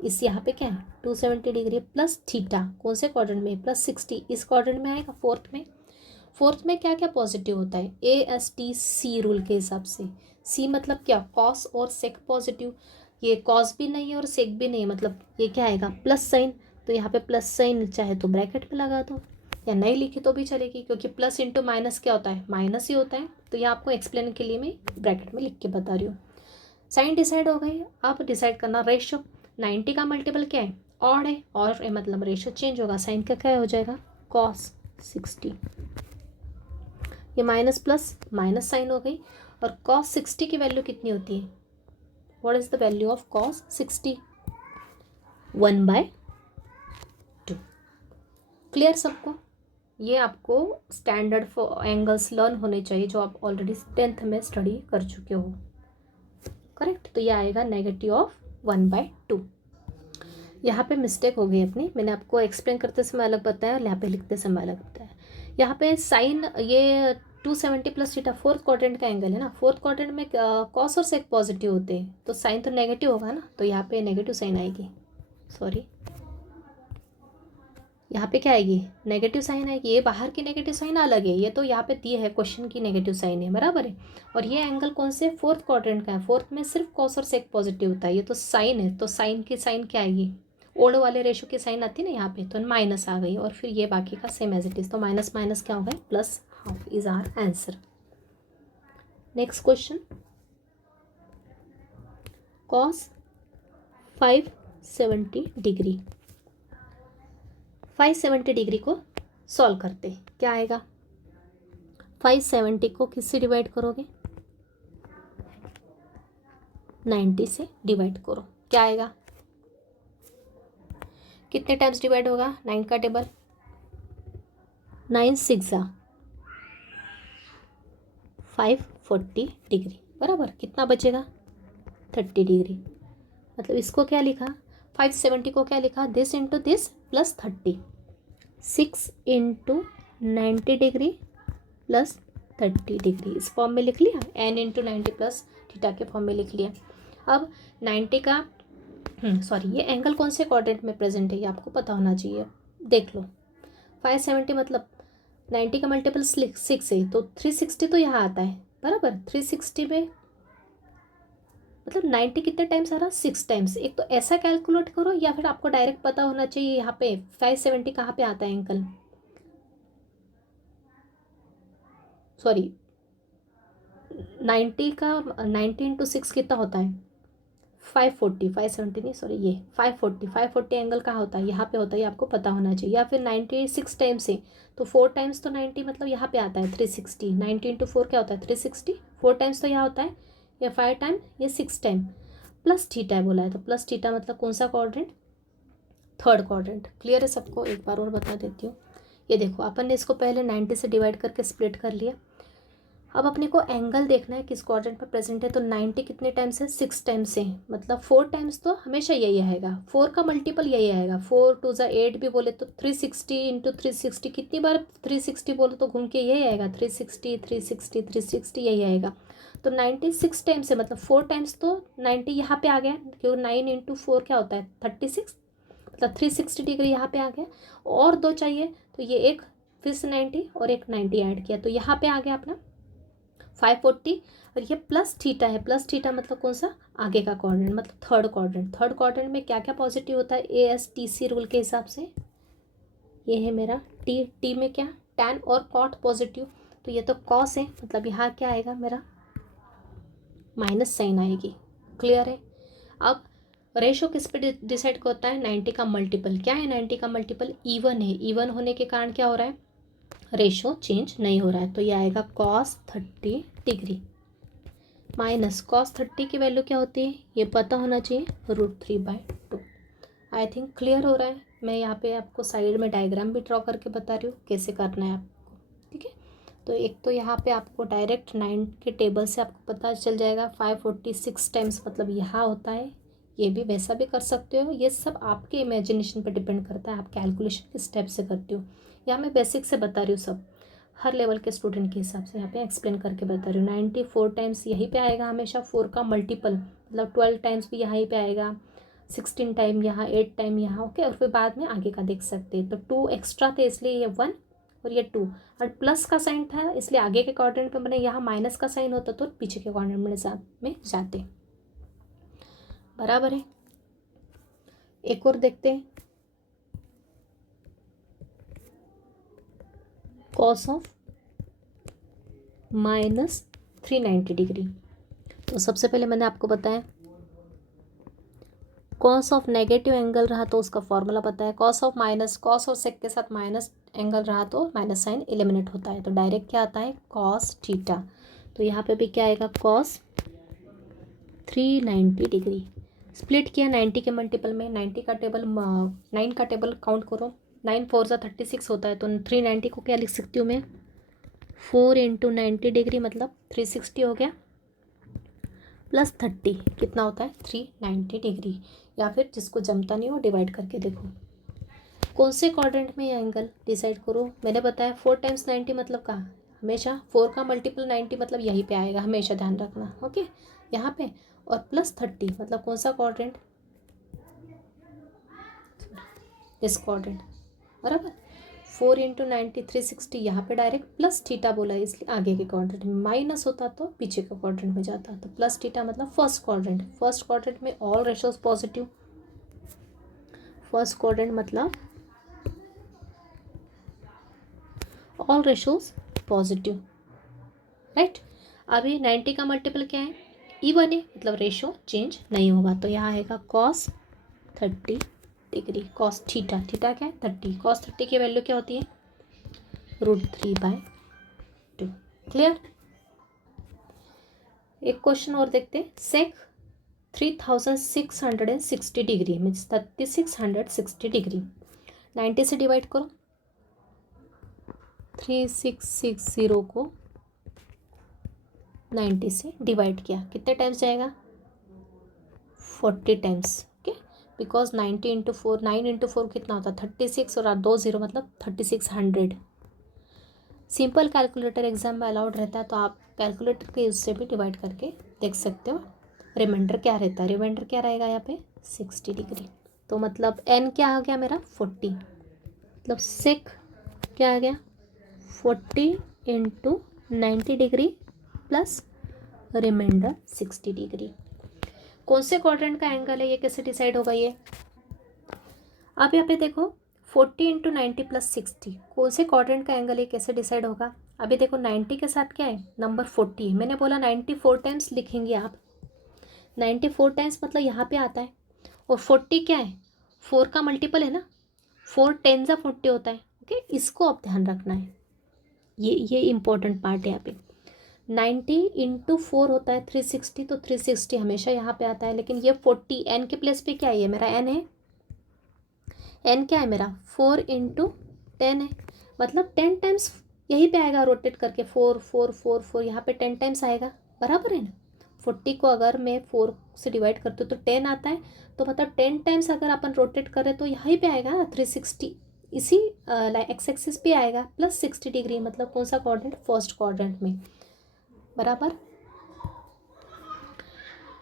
इस यहाँ पे क्या है 270 डिग्री प्लस थीटा, कौन से क्वाड्रेंट में +60, इस क्वाड्रेंट में आएगा, फोर्थ में, फोर्थ में क्या क्या पॉजिटिव होता है, ASTC रूल के हिसाब से, सी मतलब क्या कॉस और सेक पॉजिटिव, ये कॉस भी नहीं है और सेक भी नहीं है, मतलब ये क्या आएगा प्लस साइन, तो यहाँ पे प्लस साइन चाहे तो ब्रैकेट में लगा दो या नहीं लिखी तो भी चलेगी, क्योंकि प्लस इंटू माइनस क्या होता है, माइनस ही होता है, तो ये आपको एक्सप्लेन के लिए मैं ब्रैकेट में लिख के बता रही हूँ। साइन डिसाइड हो गई, अब डिसाइड करना रेशो, 90 का मल्टीपल क्या है, ऑड है, और मतलब रेशो चेंज होगा, साइन का क्या हो जाएगा cos 60, ये माइनस प्लस माइनस साइन हो गई, और cos 60 की वैल्यू कितनी होती है, what is the value of cos 60, 1/2, clear सबको, ये आपको स्टैंडर्ड फॉर एंगल्स लर्न होने चाहिए, जो आप ऑलरेडी 10th में स्टडी कर चुके हो, करेक्ट, तो ये आएगा -1/2, यहाँ पे मिस्टेक हो गई अपनी, मैंने आपको एक्सप्लेन करते समय अलग बताया और यहाँ पे लिखते समय अलग बताया, यहाँ पे साइन ये 270 + थीटा फोर्थ क्वाड्रेंट का एंगल है ना, फोर्थ क्वाड्रेंट में कॉस और सेक पॉजिटिव होते हैं, तो साइन तो नेगेटिव होगा ना, तो यहाँ पे नेगेटिव साइन आएगी, सॉरी यहाँ पे क्या आएगी नेगेटिव साइन आएगी, ये बाहर की नेगेटिव साइन अलग है, ये तो यहाँ पे दी है क्वेश्चन की नेगेटिव साइन है, बराबर है, और ये एंगल कौन से फोर्थ क्वाड्रेंट का है, फोर्थ में सिर्फ कॉस और सेक पॉजिटिव होता है, ये तो साइन है, तो साइन की साइन क्या आएगी, ओल्ड वाले रेशो की साइन आती है ना यहाँ पे, तो माइनस आ गई, और फिर ये बाकी का सेम एज इट इज, तो माइनस माइनस क्या हो गया +½ is our answer. Next question, cos 5 570 degree. 570 degree को सॉल्व करते हैं, क्या आएगा? 570 को किससे डिवाइड करोगे? 90 से डिवाइड करो, क्या आएगा? कितने टाइम्स डिवाइड होगा 9 का टेबल? 9 6 540 डिग्री, बराबर। कितना बचेगा? 30 डिग्री। मतलब इसको क्या लिखा? 570 को क्या लिखा? This into this plus 30, 6 into 90 degree plus 30 degree, इस फॉर्म में लिख लिया। n इंटू 90 प्लस थीटा के फॉर्म में लिख लिया। अब 90 का सॉरी, ये एंगल कौन से क्वाड्रेंट में प्रेजेंट है ये आपको पता होना चाहिए। देख लो, 570 मतलब 90 का मल्टीपल 6 है, तो 360 तो यहाँ आता है, बराबर। 360 में मतलब 90 कितने टाइम्स आ रहा? 6 टाइम्स। एक तो ऐसा कैलकुलेट करो, या फिर आपको डायरेक्ट पता होना चाहिए यहाँ पे 570 कहाँ पे आता है एंगल। सॉरी, 90 का 90 इंटू 6 कितना होता है? 540, 570 नहीं, सॉरी, ये 540 एंगल कहाँ होता है? यहाँ पे होता है, ये आपको पता होना चाहिए। या फिर 96 टाइम्स है, तो 4 टाइम्स तो 90 मतलब यहाँ पे आता है 360। 90 इंटू 4 क्या होता है? 360। 4 टाइम्स तो यहाँ होता है, या 5 टाइम, ये 6 टाइम। प्लस थीटा बोला है, तो प्लस थीटा मतलब कौन सा क्वाड्रेंट? Third quadrant. क्लियर है सबको? एक बार और बता देती हूँ। ये देखो, अपन ने इसको पहले 90 से डिवाइड करके स्प्लिट कर लिया। अब अपने को एंगल देखना है किस क्वाड्रेंट पर प्रेजेंट है। तो 90 कितने टाइम्स है? 6 टाइम्स है, मतलब 4 टाइम्स तो हमेशा यही आएगा, 4 का मल्टीपल यही आएगा। 4 2 8 भी बोले तो 360 इंटू 360, कितनी बार 360 बोले तो घूम के यही आएगा, 360 360 360 यही आएगा। तो 96 टाइम्स है, मतलब 4 टाइम्स तो 90 यहाँ पे आ गया, क्योंकि 9 इंटू 4 क्या होता है? 36, मतलब 360 डिग्री यहाँ पे आ गया। और 2 चाहिए, तो ये एक फिर से 90 और एक 90 ऐड किया, तो यहाँ पे आ गया अपना 540। और ये प्लस थीटा है, प्लस थीटा मतलब कौन सा? आगे का क्वाड्रेंट, मतलब थर्ड क्वाड्रेंट। थर्ड क्वाड्रेंट में क्या क्या पॉजिटिव होता है? ASTC रूल के हिसाब से ये है मेरा टी में क्या? टैन और कॉट पॉजिटिव, तो ये तो कॉस है, मतलब यहाँ क्या आएगा मेरा? माइनस साइन आएगी। क्लियर है? अब रेशो किस पे डिसाइड होता है? 90 का मल्टीपल। क्या है 90 का मल्टीपल? इवन है। इवन होने के कारण क्या हो रहा है? रेशो चेंज नहीं हो रहा है, तो ये आएगा cos 30 डिग्री माइनस cos 30 की वैल्यू क्या होती है ये पता होना चाहिए, √3/2। आई थिंक क्लियर हो रहा है। मैं यहाँ पे आपको साइड में डायग्राम भी ड्रॉ करके बता रही हूँ कैसे करना है आपको, ठीक है। तो एक तो यहाँ पे आपको डायरेक्ट 9 के टेबल से आपको पता चल जाएगा 546 टाइम्स मतलब यहाँ होता है। ये भी वैसा भी कर सकते हो, ये सब आपके इमेजिनेशन पर डिपेंड करता है, आप कैलकुलेशन किस स्टेप से करते हो। यहाँ मैं बेसिक से बता रही हूँ, सब हर लेवल के स्टूडेंट के हिसाब से यहाँ पे एक्सप्लेन करके बता रही हूँ। 94 टाइम्स यहीं पे आएगा हमेशा, 4 का मल्टीपल मतलब 12 टाइम्स भी यहीं पे आएगा, 16 टाइम यहाँ, 8 टाइम यहाँ, ओके। और फिर बाद में आगे का देख सकते हैं। तो 2 एक्स्ट्रा थे इसलिए ये 1 और ये 2, और प्लस का साइन था इसलिए आगे के क्वाड्रेंट पे मैंने, यहाँ माइनस का साइन होता तो पीछे के क्वाड्रेंट में जाते। बराबर है। एक और देखते हैं, कॉस ऑफ -390 डिग्री। तो सबसे पहले मैंने आपको बताया कॉस ऑफ नेगेटिव एंगल रहा तो उसका फॉर्मूला पता है, कॉस ऑफ सेक के साथ माइनस एंगल रहा तो माइनस साइन एलिमिनेट होता है, तो डायरेक्ट क्या आता है कॉस थीटा। तो यहाँ पे भी क्या आएगा कॉस 390 डिग्री। स्प्लिट किया 90 के मल्टीपल में, 90 का टेबल 9 का टेबल काउंट करो, 9 4 36 होता है, तो 390 को क्या लिख सकती हूँ मैं 4 इंटू 90 डिग्री मतलब 360 हो गया, प्लस 30 कितना होता है 390 डिग्री। या फिर जिसको जमता नहीं हो डिवाइड करके देखो कौन से क्वाड्रेंट में ये एंगल डिसाइड करो। मैंने बताया 4 टाइम्स 90 मतलब कहाँ, हमेशा 4 का मल्टीपल 90 मतलब यहीं पे आएगा, हमेशा ध्यान रखना, ओके यहाँ पे। और प्लस 30 मतलब कौन सा क्वाड्रेंट, दिस क्वाड्रेंट, बराबर। 4 इंटू 90 360, यहाँ पे डायरेक्ट प्लस थीटा बोला है इसलिए आगे के क्वाड्रेंट में, माइनस होता तो पीछे के क्वाड्रेंट में जाता, तो प्लस थीटा मतलब फर्स्ट क्वाड्रेंट। फर्स्ट क्वाड्रेंट में all ratios positive, first quadrant मतलब ऑल रेशोज पॉजिटिव, राइट। अभी 90 का मल्टीपल क्या है इवन है, मतलब रेशो चेंज नहीं होगा, तो यहाँ आएगा cos 30 degree. Cos theta, theta क्या है 30, कॉस 30 की वैल्यू क्या होती है √3/2। क्लियर। एक क्वेश्चन और देखते हैं। सेक 3660 डिग्री मीन्स 3660 डिग्री 90 से डिवाइड करो। 3660 को 90 से डिवाइड किया, कितने टाइम्स जाएगा 40 times. Okay, because 90 into 4, 9 into 4 कितना होता है 36 और 2 0 मतलब 3600। सिंपल कैलकुलेटर एग्जाम में अलाउड रहता है, तो आप कैलकुलेटर के यूज से भी डिवाइड करके देख सकते हो। रिमाइंडर क्या रहता है, रिमाइंडर क्या रहेगा यहाँ पे 60 डिग्री। तो मतलब एन क्या आ गया मेरा 40, मतलब सेक क्या आ गया 40 into 90 degree plus reminder 60 degree. कौन से क्वाड्रेंट का एंगल है ये कैसे डिसाइड होगा ये, आप यहाँ पे देखो 40 इंटू 90 प्लस 60 कौन से क्वाड्रेंट का एंगल है कैसे डिसाइड होगा। अभी देखो 90 के साथ क्या है नंबर 40 है, मैंने बोला 94 टाइम्स लिखेंगे आप, 94 टाइम्स मतलब यहाँ पे आता है। और 40 क्या है 4 का मल्टीपल है ना, 4 10 जा 40 होता है। ओके, इसको आप ध्यान रखना है, ये इंपॉर्टेंट पार्ट है यहाँ पे। 90 इंटू 4 होता है 360, तो 360 हमेशा यहाँ पे आता है। लेकिन ये 40 एन के प्लेस पे क्या है, ये मेरा एन है, एन क्या है मेरा 4 इंटू 10 है, मतलब 10 टाइम्स यहीं पे आएगा रोटेट करके, 4 4 4 4 यहाँ पे 10 टाइम्स आएगा, बराबर है ना। 40 को अगर मैं 4 से डिवाइड करती हूँ तो 10 आता है, तो मतलब 10 टाइम्स अगर अपन रोटेट करें तो यहीं पे आएगा ना 360, इसी एक्स एक्सिस पे आएगा प्लस 60 डिग्री, मतलब कौन सा क्वाड्रेंट फर्स्ट क्वाड्रेंट में, बराबर।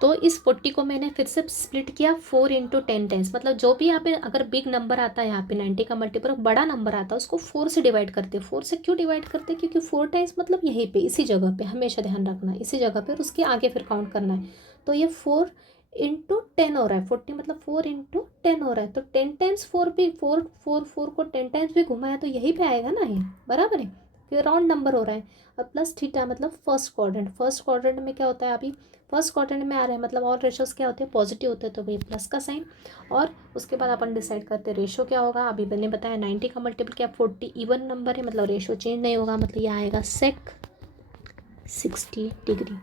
तो इस 40 को मैंने फिर से स्प्लिट किया 4 इंटू 10 टाइम्स, मतलब जो भी यहाँ पे अगर बिग नंबर आता है यहाँ पे 90 का मल्टीपल बड़ा नंबर आता है उसको 4 से डिवाइड करते हैं। 4 से क्यों डिवाइड करते हैं, क्योंकि 4 टाइम्स मतलब यहीं पे इसी जगह पे, हमेशा ध्यान रखना है इसी जगह पे, और उसके आगे फिर काउंट करना है। तो ये 4 इंटू 10 हो रहा है, 40 मतलब 4 इंटू 10 हो रहा है, तो 10 टाइम्स 4 भी 4 4 4 को 10 टाइम्स भी घुमाया तो यहीं पे आएगा ना, ये बराबर है, क्योंकि राउंड नंबर हो रहा है। और प्लस थीटा मतलब फर्स्ट क्वाड्रेंट, फर्स्ट क्वाड्रेंट में क्या होता है अभी फर्स्ट क्वाड्रेंट में आ रहा है, मतलब ऑल रेशोज क्या होते हैं पॉजिटिव होते हैं, तो भाई प्लस का साइन। और उसके बाद अपन डिसाइड करते हैं रेशो क्या होगा। अभी मैंने बताया 90 का मल्टीपल क्या 40 इवन नंबर है, मतलब रेशो चेंज नहीं होगा, मतलब ये आएगा सेक 60 डिग्री।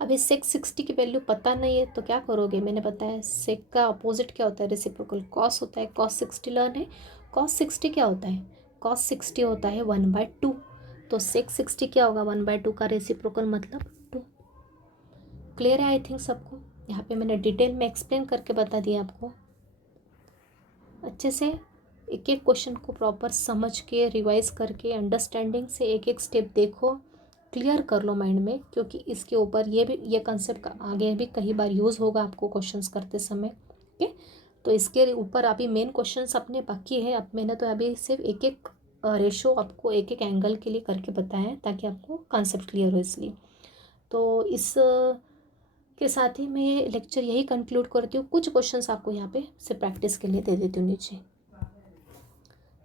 अभी सेक 60 की वैल्यू पता नहीं है तो क्या करोगे, मैंने बताया सेक का अपोजिट क्या होता है रेसिप्रोकल कॉस होता है, कॉस 60 लर्न है। कॉस 60 क्या होता है, कॉस 60 होता है 1/2, तो सेक 60 क्या होगा 1/2 का रेसिप्रोकल मतलब 2। क्लियर है आई थिंक सबको, यहाँ पे मैंने डिटेल में एक्सप्लेन करके बता दिया आपको। अच्छे से एक एक क्वेश्चन को प्रॉपर समझ के रिवाइज करके अंडरस्टैंडिंग से एक एक स्टेप देखो, क्लियर कर लो माइंड में, क्योंकि इसके ऊपर ये कंसेप्ट आगे भी कई बार यूज़ होगा आपको क्वेश्चंस करते समय। ओके, तो इसके ऊपर अभी मेन क्वेश्चंस अपने बाकी है। अब मैंने तो अभी सिर्फ एक एक रेशो आपको एक एक एंगल के लिए करके बताया है ताकि आपको कंसेप्ट क्लियर हो, इसलिए तो इस के साथ ही मैं लेक्चर यही कंक्लूड करती हूँ। कुछ क्वेश्चंस आपको यहाँ पे से प्रैक्टिस के लिए दे देती हूँ नीचे।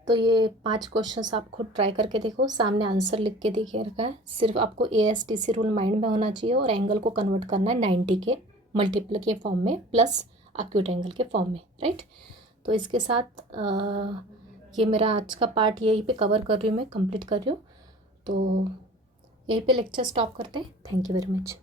तो ये 5 क्वेश्चंस आप खुद ट्राई करके देखो, सामने आंसर लिख के देखिए रखा है, सिर्फ आपको ASTC रूल माइंड में होना चाहिए और एंगल को कन्वर्ट करना है 90 के मल्टीपल के फॉर्म में प्लस एक्यूट एंगल के फॉर्म में, राइट। तो इसके साथ ये मेरा आज का पार्ट यहीं पे कवर कर रही हूँ, मैं कंप्लीट कर रही हूँ, तो यहीं पे लेक्चर स्टॉप करते हैं। Thank you very much.